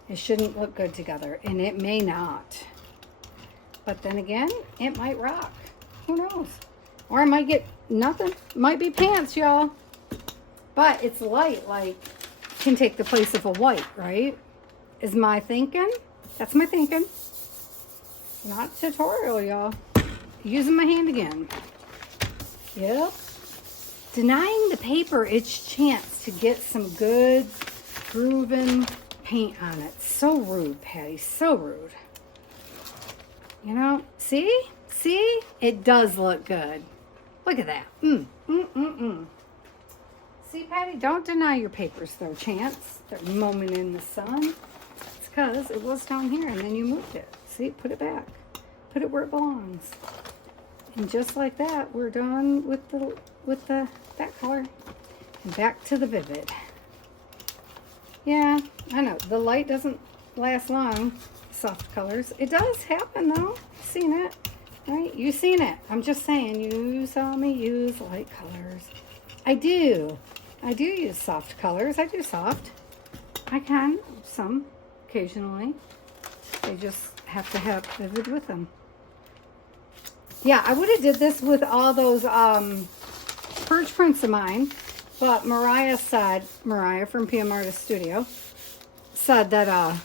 It shouldn't look good together, and it may not. But then again, it might rock. Who knows? Or I might get nothing. Might be pants, y'all. But it's light, like, can take the place of a white, right? Is my thinking. That's my thinking. Not tutorial, y'all. Using my hand again. Yep. Denying the paper its chance to get some good, grooving paint on it. So rude, Patty. So rude. See? See? It does look good. Look at that. See, Patty, don't deny your papers their chance, their moment in the sun. It's because it was down here and then you moved it. See, put it back. Put it where it belongs. And just like that, we're done with that color. And back to the vivid. Yeah, I know. The light doesn't last long. Soft colors. It does happen, though. You've seen it. Right? You've seen it. I'm just saying, you saw me use light colors. I do. I do use soft colors. I do soft. I can. Some. Occasionally. They just have to have vivid with them. Yeah, I would have did this with all those purge prints of mine. But Mariah from PM Artist Studio said that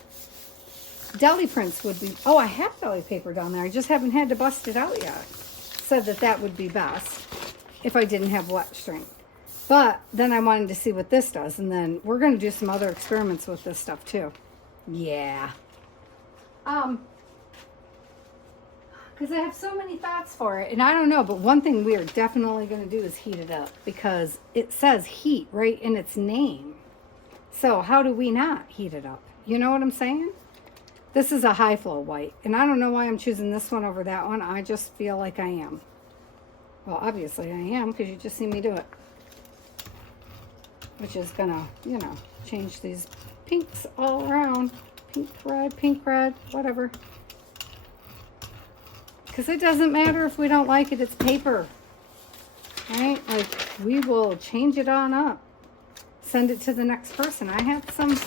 deli prints would be... Oh, I have deli paper down there. I just haven't had to bust it out yet. Said that would be best if I didn't have wet strength. But then I wanted to see what this does. And then we're going to do some other experiments with this stuff too. Yeah. because I have so many thoughts for it. And I don't know, but one thing we are definitely going to do is heat it up, because it says heat right in its name. So how do we not heat it up? You know what I'm saying? This is a high flow white, and I don't know why I'm choosing this one over that one. I just feel like I am. Well, obviously I am, because you just see me do it. Which is gonna, you know, change these pinks all around. Pink, red, whatever. Because it doesn't matter if we don't like it, it's paper. Right? Like, we will change it on up. Send it to the next person. I have some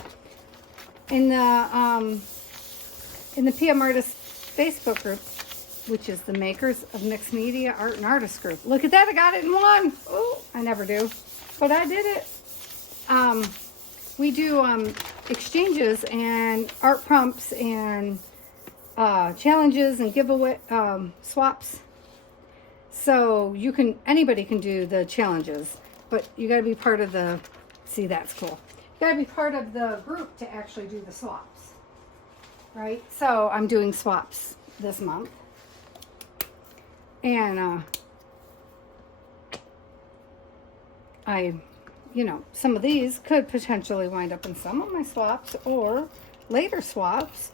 in the PM Artist Facebook group, which is the Makers of Mixed Media Art and Artist group. Look at that, I got it in one. Oh, I never do, but I did it. We do exchanges and art prompts and challenges and giveaway swaps. So anybody can do the challenges, but you got to be part of the. See, that's cool. You got to be part of the group to actually do the swaps, right? So I'm doing swaps this month, and some of these could potentially wind up in some of my swaps, or later swaps,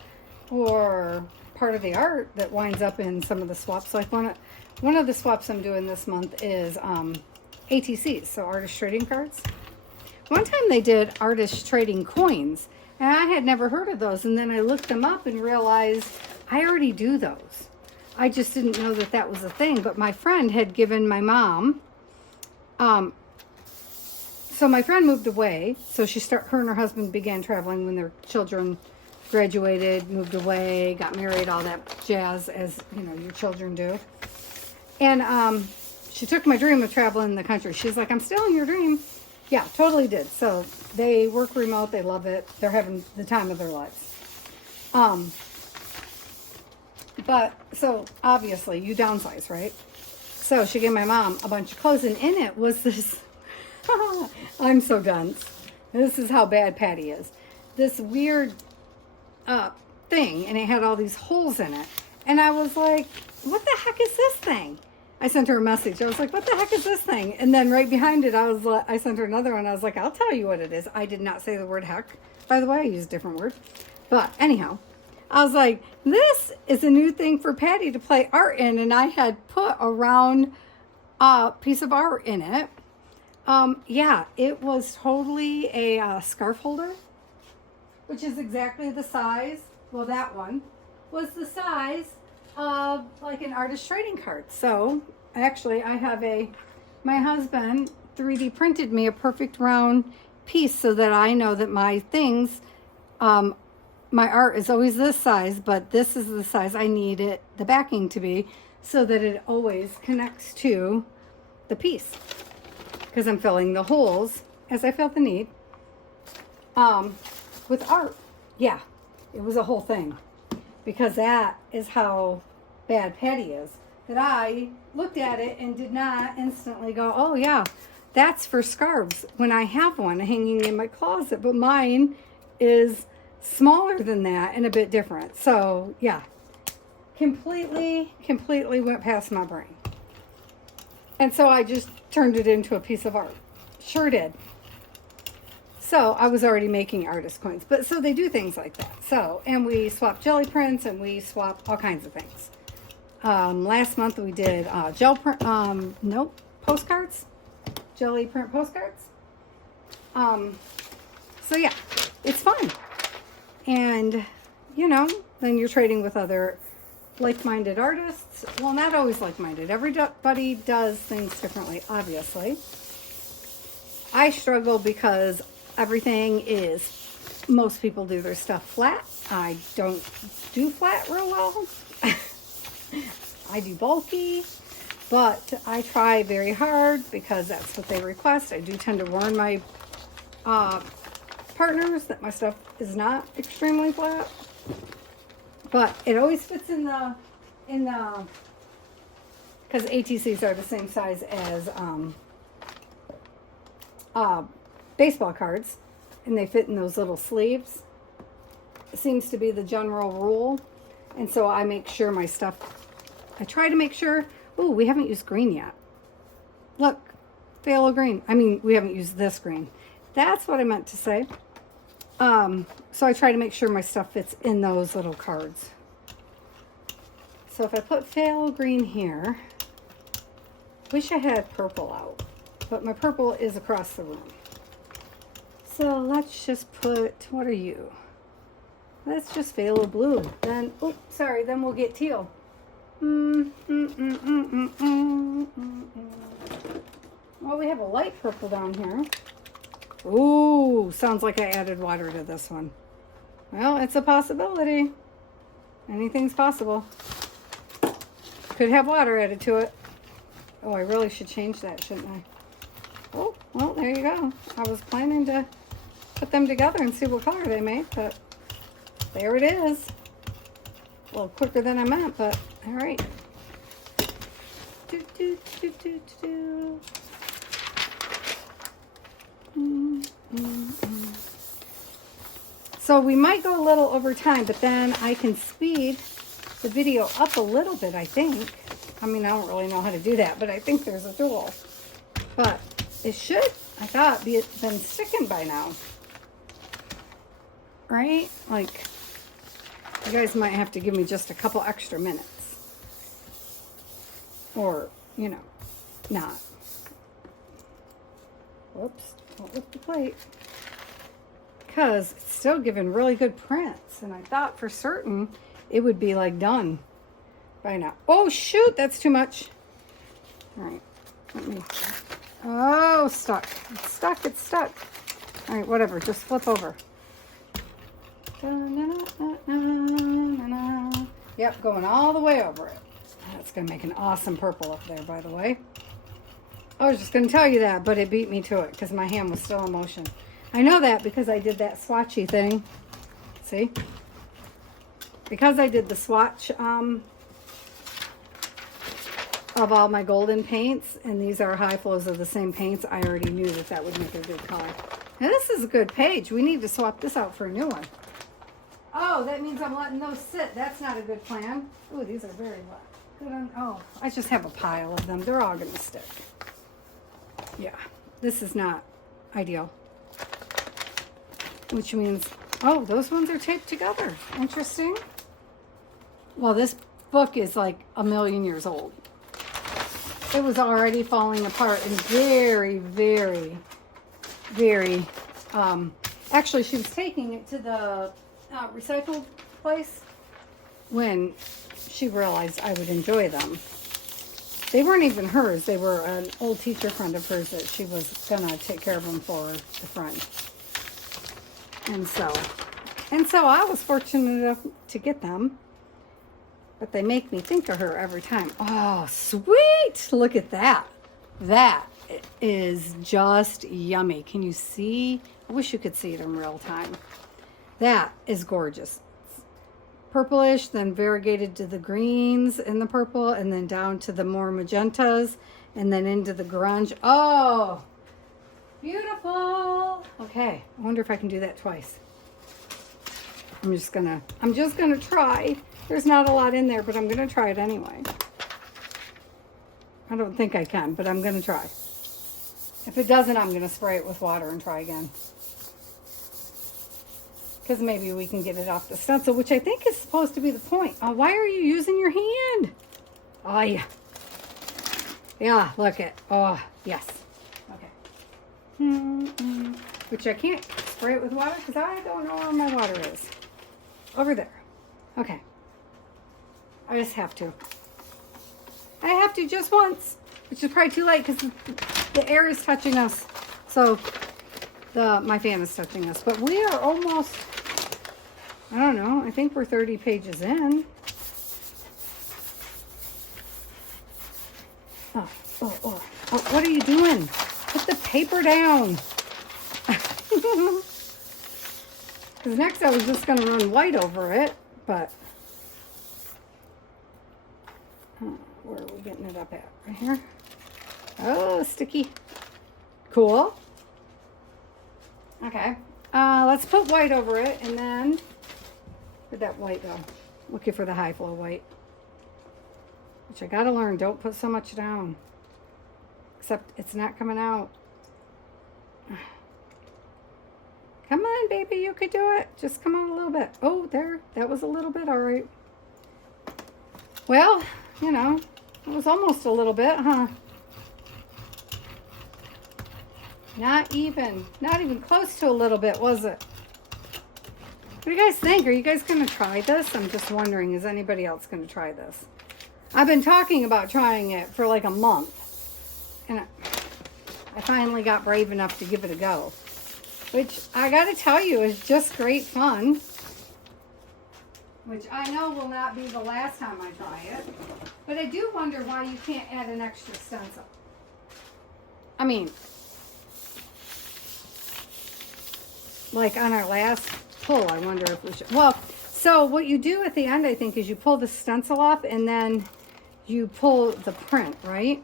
or part of the art that winds up in some of the swaps. Like one of the swaps I'm doing this month is ATCs, so artist trading cards. One time they did artist trading coins, and I had never heard of those, and then I looked them up and realized I already do those. I just didn't know that that was a thing, but my friend had given my mom, so my friend moved away, so her and her husband began traveling when their children graduated, moved away, got married, all that jazz, as you know, your children do. And she took my dream of traveling the country. She's like, I'm stealing your dream. Yeah, totally did. So they work remote. They love it. They're having the time of their lives. But so obviously you downsize, right? So she gave my mom a bunch of clothes, and in it was this, I'm so dense. This is how bad Patty is. This weird thing, and it had all these holes in it. And I was like, what the heck is this thing? I sent her a message. I was like, what the heck is this thing? And then right behind it, I sent her another one. I was like, I'll tell you what it is. I did not say the word heck. By the way, I used a different word. But anyhow, I was like, this is a new thing for Patty to play art in. And I had put a round piece of art in it. Yeah, it was totally a scarf holder, which is exactly the size. Well, that one was the size of like an artist trading card. So actually my husband 3D printed me a perfect round piece so that I know that my things, my art is always this size, but this is the size I need the backing to be, so that it always connects to the piece, because I'm filling the holes as I feel the need with art. Yeah, it was a whole thing, because that is how bad Patty is, that I looked at it and did not instantly go, oh yeah, that's for scarves, when I have one hanging in my closet, but mine is smaller than that and a bit different. So yeah, completely went past my brain. And so I just turned it into a piece of art. Sure did. So I was already making artist coins, but so they do things like that. So, and we swap jelly prints, and we swap all kinds of things. Last month we did gel print, postcards, jelly print postcards. So yeah, it's fun. And, you know, then you're trading with other like-minded artists. Well, not always like-minded. Everybody does things differently, obviously. I struggle because most people do their stuff flat. I don't do flat real well. I do bulky, but I try very hard because that's what they request. I do tend to warn my partners that my stuff is not extremely flat, but it always fits in the because ATCs are the same size as baseball cards, and they fit in those little sleeves. It seems to be the general rule, and so I make sure my stuff I try to make sure, oh, we haven't used green yet. Look, phthalo green. I mean, we haven't used this green. That's what I meant to say. So I try to make sure my stuff fits in those little cards. So if I put phthalo green here, wish I had purple out, but my purple is across the room. So let's just put, what are you? Let's just phthalo blue. Then, oh, sorry, then we'll get teal. Well, we have a light purple down here. Ooh, sounds like I added water to this one. Well, it's a possibility. Anything's possible. Could have water added to it. Oh, I really should change that, shouldn't I? Oh, well, there you go. I was planning to put them together and see what color they make, but there it is. A little quicker than I meant, but all right. So we might go a little over time, but then I can speed the video up a little bit, I think. I mean, I don't really know how to do that, but I think there's a tool. But it should, I thought, been sticking by now. Right? Like, you guys might have to give me just a couple extra minutes. Or, you know, not. Whoops, don't lift the plate. Because it's still giving really good prints. And I thought for certain it would be like done by now. Oh, shoot, that's too much. All right, let me, oh, stuck. It's stuck, it's stuck. All right, whatever, just flip over. Yep, going all the way over it. That's gonna make an awesome purple up there, by the way. I was just gonna tell you that, but it beat me to it because my hand was still in motion. I know that because I did that swatchy thing. See? Because I did the swatch of all my golden paints, and these are high flows of the same paints, I already knew that that would make a good color. Now this is a good page. We need to swap this out for a new one. Oh, that means I'm letting those sit. That's not a good plan. Oh, these are very wet. Good on, oh, I just have a pile of them. They're all going to stick. Yeah, this is not ideal. Which means, oh, those ones are taped together. Interesting. Well, this book is like 1,000,000 years old. It was already falling apart and very, very, very, actually she was taking it to the recycle place when she realized I would enjoy them. They weren't even hers. They were an old teacher friend of hers that she was gonna take care of them for the friend. And so I was fortunate enough to get them, but they make me think of her every time. Oh, sweet! Look at that. That is just yummy. Can you see? I wish you could see it in real time. That is gorgeous. Purplish, then variegated to the greens in the purple, and then down to the more magentas, and then into the grunge. Oh, beautiful. Okay, I wonder if I can do that twice. I'm just gonna try. There's not a lot in there, but I'm gonna try it anyway. I don't think I can, but I'm gonna try. If it doesn't, I'm gonna spray it with water and try again. Because maybe we can get it off the stencil, which I think is supposed to be the point. Oh, why are you using your hand? Oh, yeah. Yeah, look at, oh, yes. Okay. Which I can't spray it with water because I don't know where my water is. Over there. Okay. I just have to. I have to just once, which is probably too late because the air is touching us. So my fan is touching us. But we are almost, I don't know, I think we're 30 pages in. Oh, what are you doing? Put the paper down. Because next I was just going to run white over it, but where are we getting it up at? Right here? Oh, sticky. Cool. Okay. Let's put white over it, and then where'd that white go? Looking for the high flow white, much. I gotta learn. Don't put so much down. Except it's not coming out. Come on, baby. You could do it. Just come out a little bit. Oh, there. That was a little bit. All right. Well, you know, it was almost a little bit, huh? Not even close to a little bit, was it? What do you guys think? Are you guys going to try this? I'm just wondering, is anybody else going to try this? I've been talking about trying it for like a month. And I finally got brave enough to give it a go. Which, I got to tell you, is just great fun. Which I know will not be the last time I try it. But I do wonder why you can't add an extra stencil. I mean, like on our last pull, I wonder if we should. Well, so what you do at the end, I think, is you pull the stencil off and then you pull the print, right?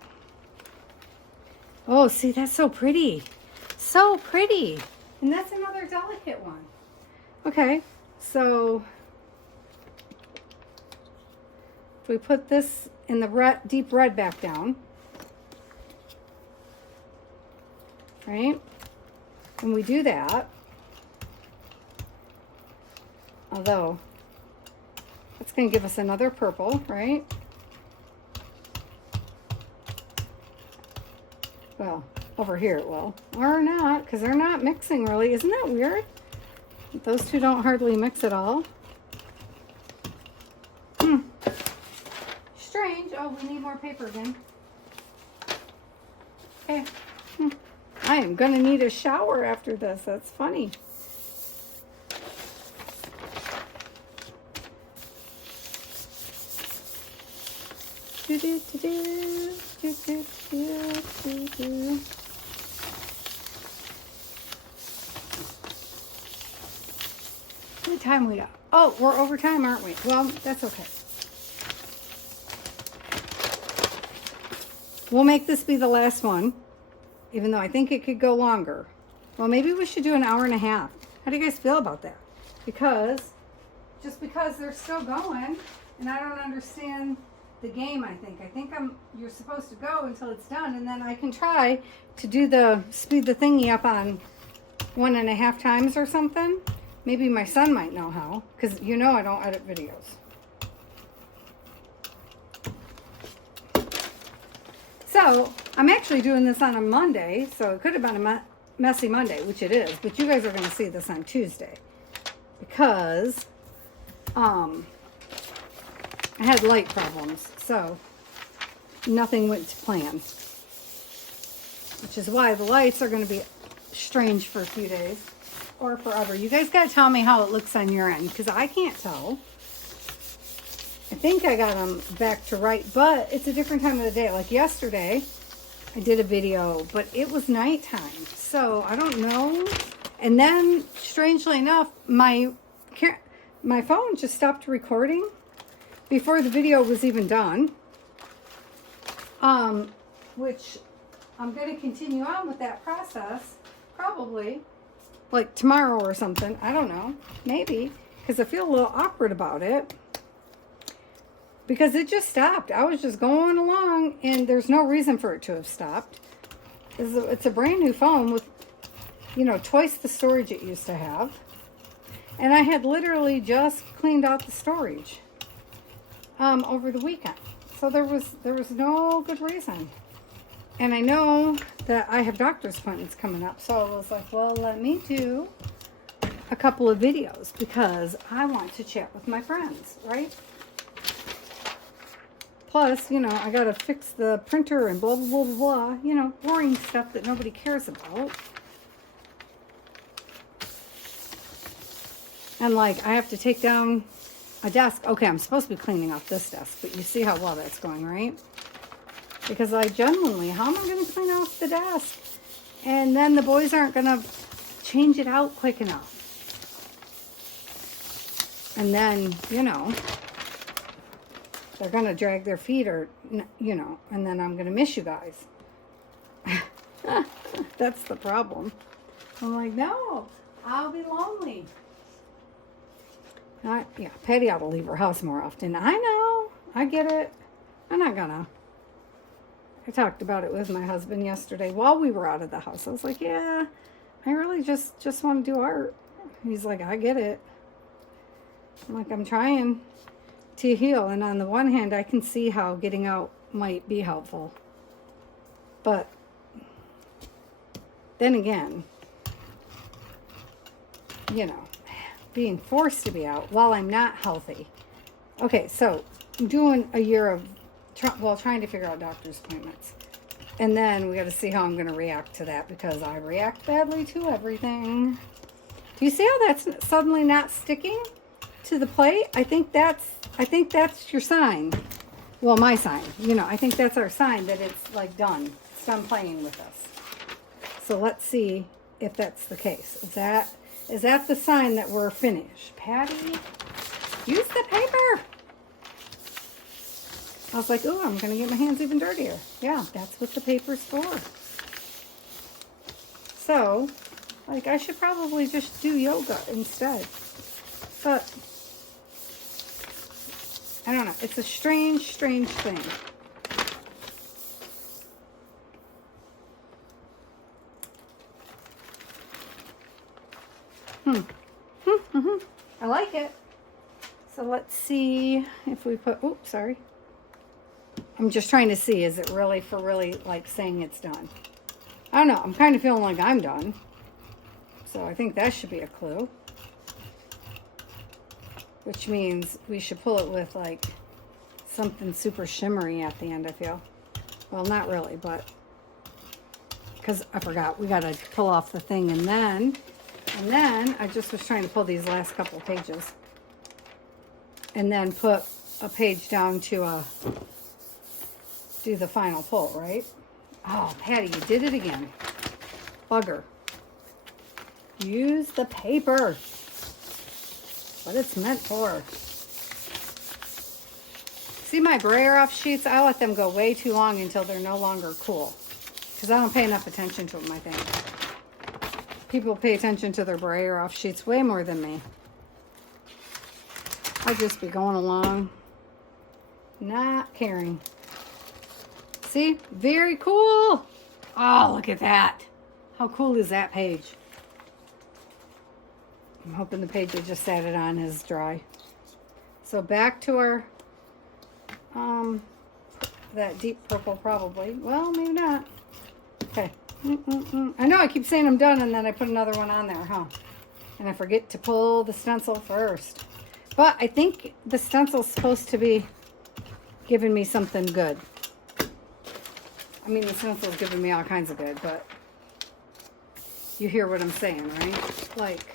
Oh, see, that's so pretty. So pretty. And that's another delicate one. Okay, so if we put this in the red, deep red back down, right? And we do that, although that's going to give us another purple, right? Well, over here it will. Or not, because they're not mixing really. Isn't that weird? Those two don't hardly mix at all. Strange. Oh, we need more paper again. Okay. I am going to need a shower after this. That's funny. Do, do, do, do. Do, do, do, do, do. What time we got? Oh, we're over time, aren't we? Well, that's okay. We'll make this be the last one, even though I think it could go longer. Well, maybe we should do an hour and a half. How do you guys feel about that? Because, just because they're still going, and I don't understand the game, I think you're supposed to go until it's done, and then I can try to speed the thingy up on 1.5 times or something. Maybe my son might know how, because you know I don't edit videos. So, I'm actually doing this on a Monday, so it could have been a messy Monday, which it is, but you guys are going to see this on Tuesday, because I had light problems, so nothing went to plan, which is why the lights are going to be strange for a few days, or forever. You guys got to tell me how it looks on your end, because I can't tell. I think I got them back to right, but it's a different time of the day. Like yesterday, I did a video, but it was nighttime, so I don't know. And then, strangely enough, my phone just stopped recording before the video was even done. Which I'm going to continue on with that process, probably, like tomorrow or something. I don't know, maybe, because I feel a little awkward about it. Because it just stopped. I was just going along, and there's no reason for it to have stopped. It's a brand new phone with, you know, twice the storage it used to have. And I had literally just cleaned out the storage over the weekend. So there was no good reason. And I know that I have doctor's appointments coming up. So I was like, well, let me do a couple of videos because I want to chat with my friends, right? Plus, you know, I got to fix the printer and blah, blah, blah, blah, blah. You know, boring stuff that nobody cares about. And, like, I have to take down a desk. Okay, I'm supposed to be cleaning off this desk, but you see how well that's going, right? Because I genuinely, how am I going to clean off the desk? And then the boys aren't going to change it out quick enough. And then, you know, they're going to drag their feet or, you know, and then I'm going to miss you guys. That's the problem. I'm like, no, I'll be lonely. Yeah, Patty ought to leave her house more often. I know. I get it. I'm not gonna. I talked about it with my husband yesterday while we were out of the house. I was like, yeah, I really just want to do art. He's like, I get it. I'm like, I'm trying to heal. And on the one hand, I can see how getting out might be helpful. But then again, you know, being forced to be out while I'm not healthy. Okay, so I'm doing a year of, trying to figure out doctor's appointments. And then we got to see how I'm going to react to that, because I react badly to everything. Do you see how that's suddenly not sticking to the plate? I think that's your sign. Well, my sign. You know, I think that's our sign that it's like done. It's done playing with us. So let's see if that's the case. Is that the sign that we're finished? Patty, use the paper. I was like, oh, I'm going to get my hands even dirtier. Yeah, that's what the paper's for. So, like, I should probably just do yoga instead. But, I don't know. It's a strange, strange thing. I like it. So let's see if we put, oops, sorry. I'm just trying to see, is it really for really like saying it's done? I don't know. I'm kind of feeling like I'm done. So I think that should be a clue. Which means we should pull it with like something super shimmery at the end, I feel. Well, not really, but because I forgot. We got to pull off the thing and then I just was trying to pull these last couple of pages. And then put a page down to do the final pull, right? Oh, Patty, you did it again. Bugger. Use the paper. What it's meant for. See my brayer off sheets? I let them go way too long until they're no longer cool. Because I don't pay enough attention to them, I think. People pay attention to their brayer off sheets way more than me. I'll just be going along, not caring. See? Very cool. Oh, look at that. How cool is that page? I'm hoping the page I just sat it on is dry. So back to our, that deep purple probably. Well, maybe not. Okay. I know I keep saying I'm done and then I put another one on there, huh? And I forget to pull the stencil first. But I think the stencil's supposed to be giving me something good. I mean, the stencil's giving me all kinds of good, but you hear what I'm saying, right? Like,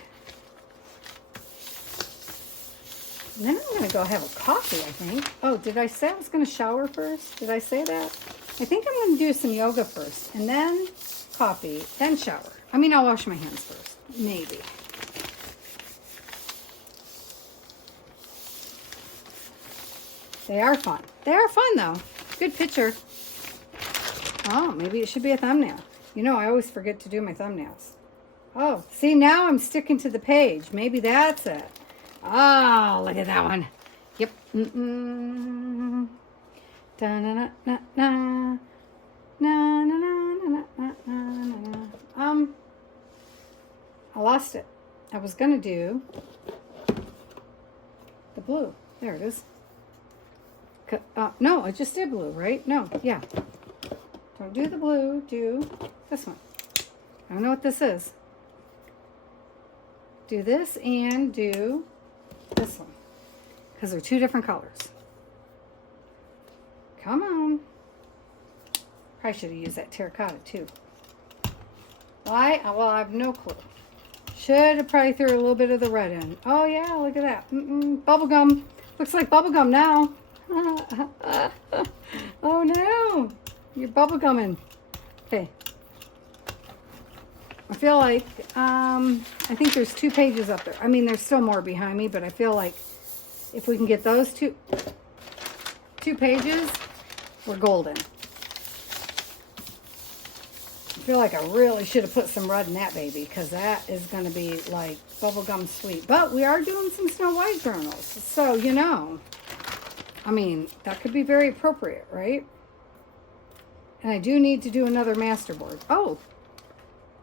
and then I'm going to go have a coffee, I think. Oh, did I say I was going to shower first? Did I say that? I think I'm going to do some yoga first, and then coffee, then shower. I mean, I'll wash my hands first, maybe. They are fun. They are fun, though. Good picture. Oh, maybe it should be a thumbnail. You know, I always forget to do my thumbnails. Oh, see, now I'm sticking to the page. Maybe that's it. Oh, look at that one. Yep. Da-na-na-na-na. Na-na-na-na-na-na-na. I lost it. I was going to do the blue. There it is. No, I just did blue, right? No, yeah. Don't do the blue, do this one. I don't know what this is. Do this and do this one. Because they're two different colors. Come on. Probably should have used that terracotta too. Why? Well, I have no clue. Should have probably threw a little bit of the red in. Oh yeah, look at that. Bubblegum. Looks like bubblegum now. Oh no. You're bubblegumming. Okay. I feel like, I think there's 2 pages up there. I mean, there's still more behind me, but I feel like if we can get those two pages, we're golden. I feel like I really should have put some red in that baby, because that is going to be like bubblegum sweet. But we are doing some Snow White journals, so you know. I mean, that could be very appropriate, right? And I do need to do another masterboard. Oh,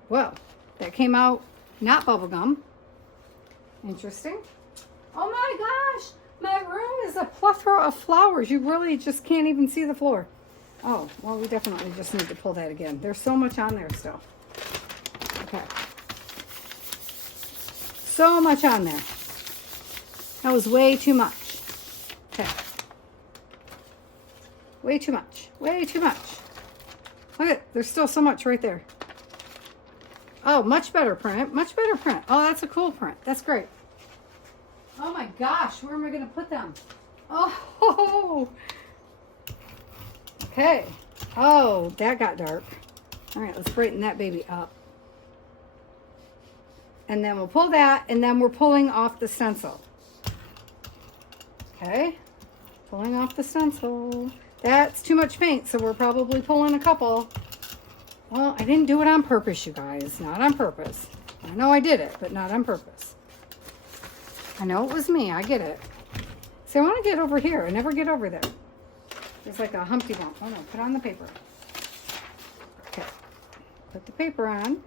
well, that came out not bubblegum. Interesting. Oh my gosh, my room is a plethora of flowers. You really just can't even see the floor. Oh, well, we definitely just need to pull that again. There's so much on there still. Okay. So much on there. That was way too much. Okay. Way too much. Way too much. Look at, there's still so much right there. Oh, much better print. Much better print. Oh, that's a cool print. That's great. Oh my gosh, where am I going to put them? Oh, okay. Oh, that got dark. All right, let's brighten that baby up. And then we'll pull that, and then we're pulling off the stencil. Okay, pulling off the stencil. That's too much paint, so we're probably pulling a couple. Well, I didn't do it on purpose, you guys. Not on purpose. I know I did it, but not on purpose. I know it was me. I get it. See, I want to get over here. I never get over there. There's like a Humpty Bump. Oh, no. Put on the paper. Okay. Put the paper on.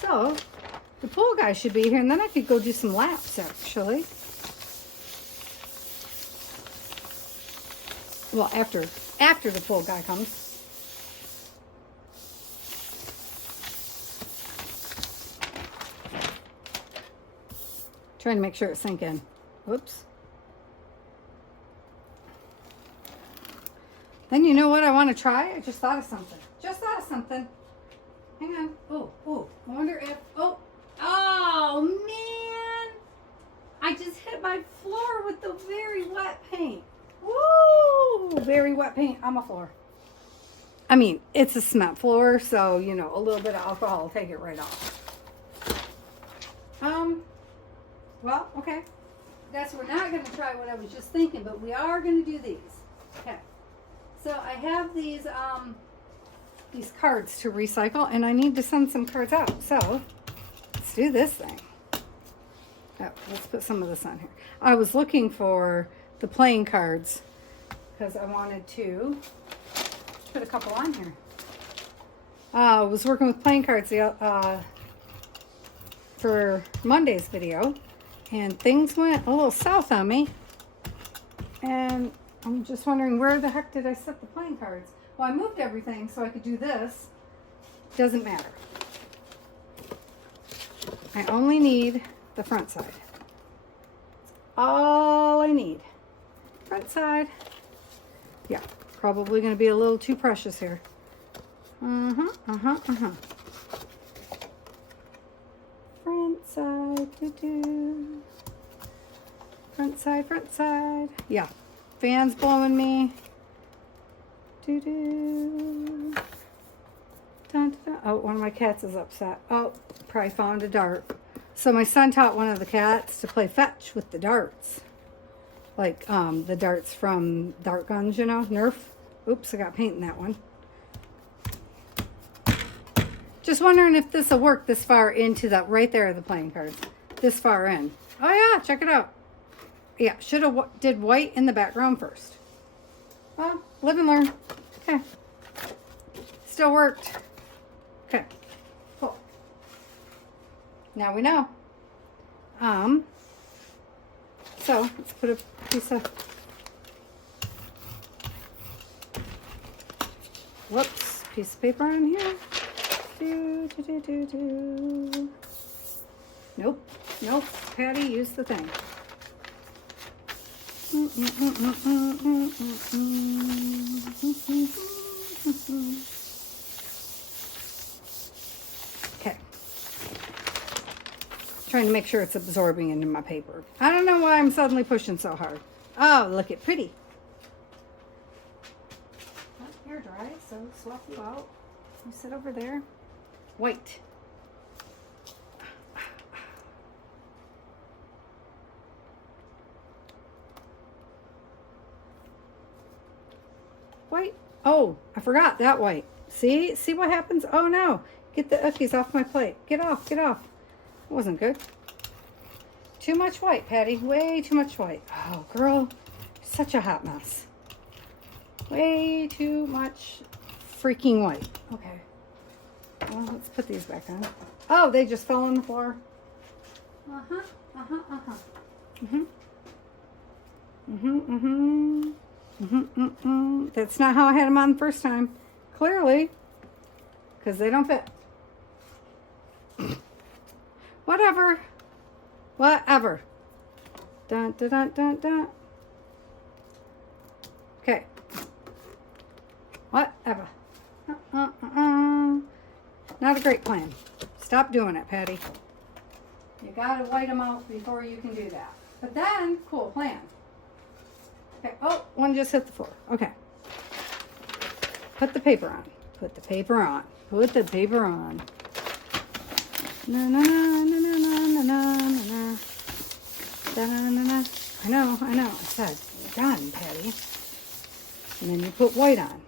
So, the pool guy should be here, and then I could go do some laps, actually. Well, after the pool guy comes. Trying to make sure it's sink in. Whoops. Then you know what I want to try? I just thought of something. Just thought of something. Hang on. Oh. I wonder if... Oh, man. I just hit my floor with the very wet paint. Woo! Very wet paint on my floor. I mean, it's a cement floor, so, you know, a little bit of alcohol will take it right off. Well, okay. Guess we're not going to try what I was just thinking, but we are going to do these. Okay. So I have these cards to recycle, and I need to send some cards out. So let's do this thing. Oh, let's put some of this on here. I was looking for the playing cards because I wanted to put a couple on here. I was working with playing cards for Monday's video, and things went a little south on me, and I'm just wondering, where the heck did I set the playing cards? Well, I moved everything so I could do this. Doesn't matter. I only need the front side. All I need. Front side. Yeah, probably going to be a little too precious here. Front side. Front side. Yeah. Fans blowing me. Dun, dun, dun. Oh, one of my cats is upset. Oh, probably found a dart. So my son taught one of the cats to play fetch with the darts. Like the darts from dart guns, you know, Nerf. Oops, I got paint in that one. Just wondering if this will work this far into the, right there, the playing cards. This far in. Oh yeah, check it out. Yeah, should have did white in the background first. Well, live and learn. Okay. Still worked. Okay. Cool. Now we know. So let's put a piece of, piece of paper on here. Nope. Patty, use the thing. Okay. Trying to make sure it's absorbing into my paper. I don't know why I'm suddenly pushing so hard. Oh, look at pretty. Hair dry, so swap you out. You sit over there. White. White. Oh, I forgot that white. See what happens? Oh no. Get the ookies off my plate. Get off. It wasn't good. Too much white, Patty. Way too much white. Oh, girl, such a hot mess. Way too much freaking white. Okay. Well, let's put these back on. Oh, they just fell on the floor. Uh-huh, uh-huh, uh-huh. Mm-hmm. Mm-hmm, mm-hmm. Mm-hmm, mm-hmm. That's not how I had them on the first time. Clearly. Because they don't fit. Whatever. Whatever. Dun, dun, dun, dun, dun. Okay. Whatever. Not a great plan. Stop doing it, Patty. You gotta white them out before you can do that. But then, cool plan. Okay. Oh, one just hit the floor. Okay. Put the paper on. Put the paper on. Put the paper on. Na na na na na na na na na na na. I know. I said, done, Patty. And then you put white on.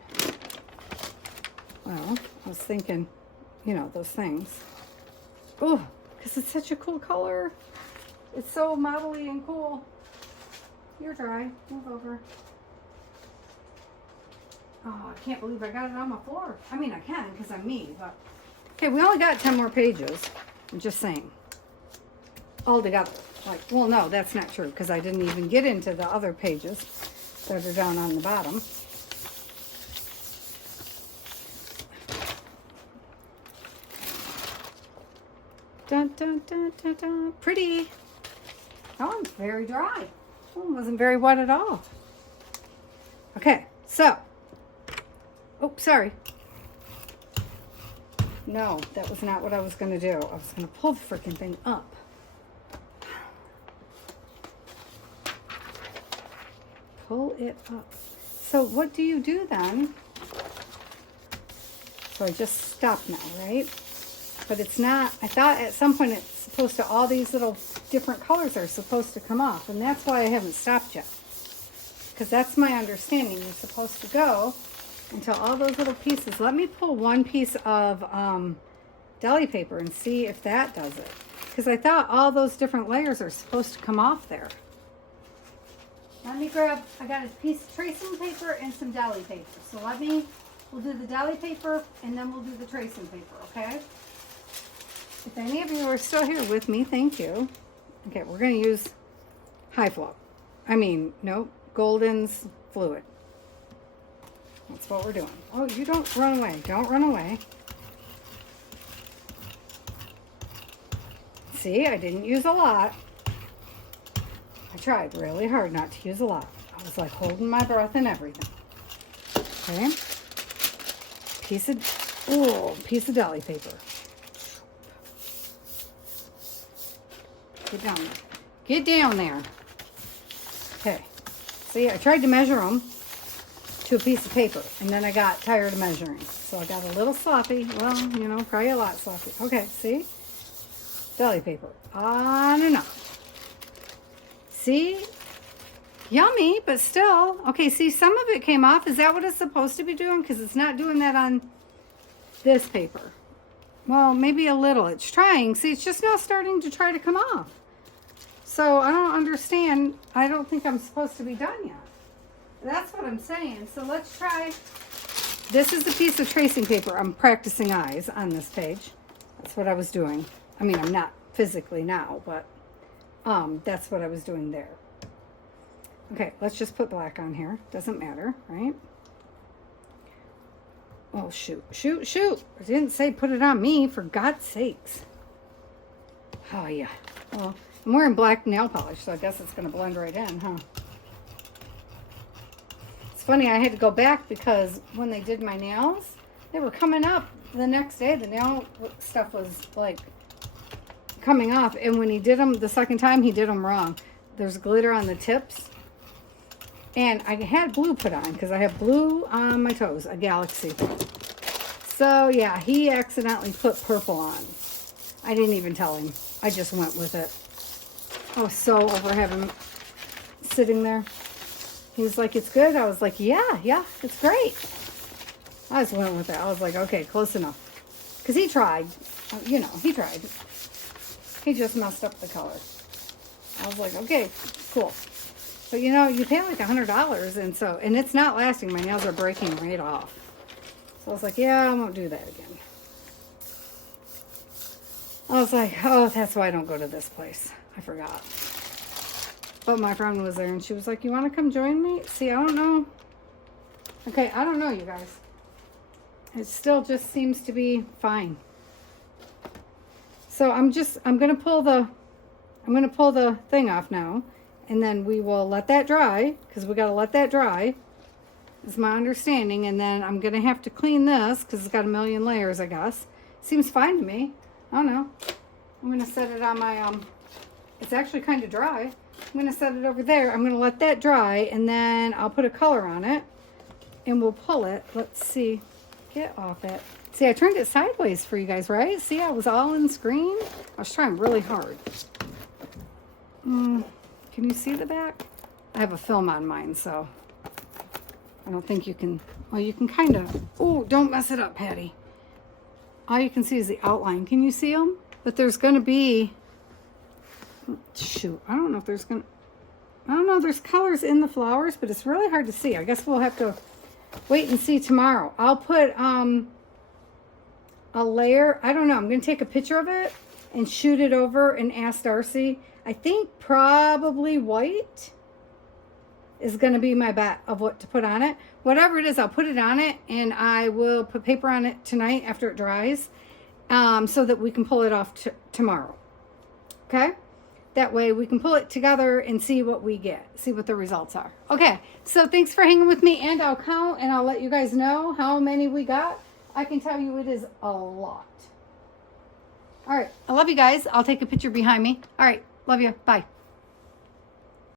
Well, I was thinking, you know, those things. Oh, because it's such a cool color. It's so modelly and cool. You're dry. Move over. Oh, I can't believe I got it on my floor. I mean, I can because I'm me, but... Okay, we only got 10 more pages. I'm just saying. All together. Like, well, no, that's not true because I didn't even get into the other pages that are down on the bottom. Dun, dun, dun, dun, dun. Pretty. That one's very dry. That one wasn't very wet at all. Okay, so. Oh, sorry. No, that was not what I was going to do. I was going to pull the freaking thing up. Pull it up. So what do you do then? So I just stopped now, right? But it's not, I thought at some point it's supposed to, all these little different colors are supposed to come off. And that's why I haven't stopped yet. Because that's my understanding. You're supposed to go until all those little pieces. Let me pull one piece of deli paper and see if that does it. Because I thought all those different layers are supposed to come off there. Let me grab, I got a piece of tracing paper and some deli paper. So we'll do the deli paper and then we'll do the tracing paper, okay? If any of you are still here with me, thank you. Okay, we're going to use high flow. Golden's fluid. That's what we're doing. Oh, you don't run away. Don't run away. See, I didn't use a lot. I tried really hard not to use a lot. I was like holding my breath and everything. Okay. Piece of deli paper. Get down there. Get down there. Okay. See, I tried to measure them to a piece of paper, and then I got tired of measuring. So I got a little sloppy. Well, you know, probably a lot sloppy. Okay, see? Deli paper. On and off. See? Yummy, but still. Okay, see, some of it came off. Is that what it's supposed to be doing? Because it's not doing that on this paper. Well, maybe a little. It's trying. See, it's just now starting to try to come off. So I don't understand. I don't think I'm supposed to be done yet. That's what I'm saying. So let's try. This is a piece of tracing paper. I'm practicing eyes on this page. That's what I was doing. I mean, I'm not physically now, but that's what I was doing there. Okay, let's just put black on here. Doesn't matter, right? Oh, shoot. Shoot, shoot. I didn't say put it on me, for God's sakes. Oh, yeah. Well, I'm wearing black nail polish, so I guess it's going to blend right in, huh? It's funny, I had to go back because when they did my nails, they were coming up the next day. The nail stuff was, like, coming off. And when he did them the second time, he did them wrong. There's glitter on the tips. And I had blue put on because I have blue on my toes, a galaxy. So, yeah, he accidentally put purple on. I didn't even tell him. I just went with it. I was so over having sitting there. He was like, it's good. I was like, yeah, it's great. I just went with it. I was like, okay, close enough. Because he tried. You know, he tried. He just messed up the color. I was like, okay, cool. But you know, you pay like $100 and it's not lasting. My nails are breaking right off. So I was like, yeah, I won't do that again. I was like, oh, that's why I don't go to this place. I forgot. But my friend was there and she was like, you want to come join me? See, I don't know. Okay, I don't know, you guys. It still just seems to be fine. So I'm going to pull the thing off now. And then we will let that dry, because we got to let that dry, is my understanding. And then I'm going to have to clean this, because it's got a million layers, I guess. Seems fine to me. I don't know. I'm going to set it on my, it's actually kind of dry. I'm going to set it over there. I'm going to let that dry, and then I'll put a color on it, and we'll pull it. Let's see. Get off it. See, I turned it sideways for you guys, right? See, I was all in screen. I was trying really hard. Can you see the back? I have a film on mine, so I don't think you can. Well, you can kind of. Oh, don't mess it up, Patty. All you can see is the outline. Can you see them? But there's going to be. Shoot, I don't know if there's going to. I don't know. There's colors in the flowers, but it's really hard to see. I guess we'll have to wait and see tomorrow. I'll put a layer. I don't know. I'm going to take a picture of it and shoot it over and ask Darcy. I think probably white is going to be my bet of what to put on it. Whatever it is, I'll put it on it, and I will put paper on it tonight after it dries, so that we can pull it off tomorrow. Okay? That way we can pull it together and see what we get, see what the results are. Okay, so thanks for hanging with me, and I'll count, and I'll let you guys know how many we got. I can tell you it is a lot. All right, I love you guys. I'll take a picture behind me. All right. Love you. Bye.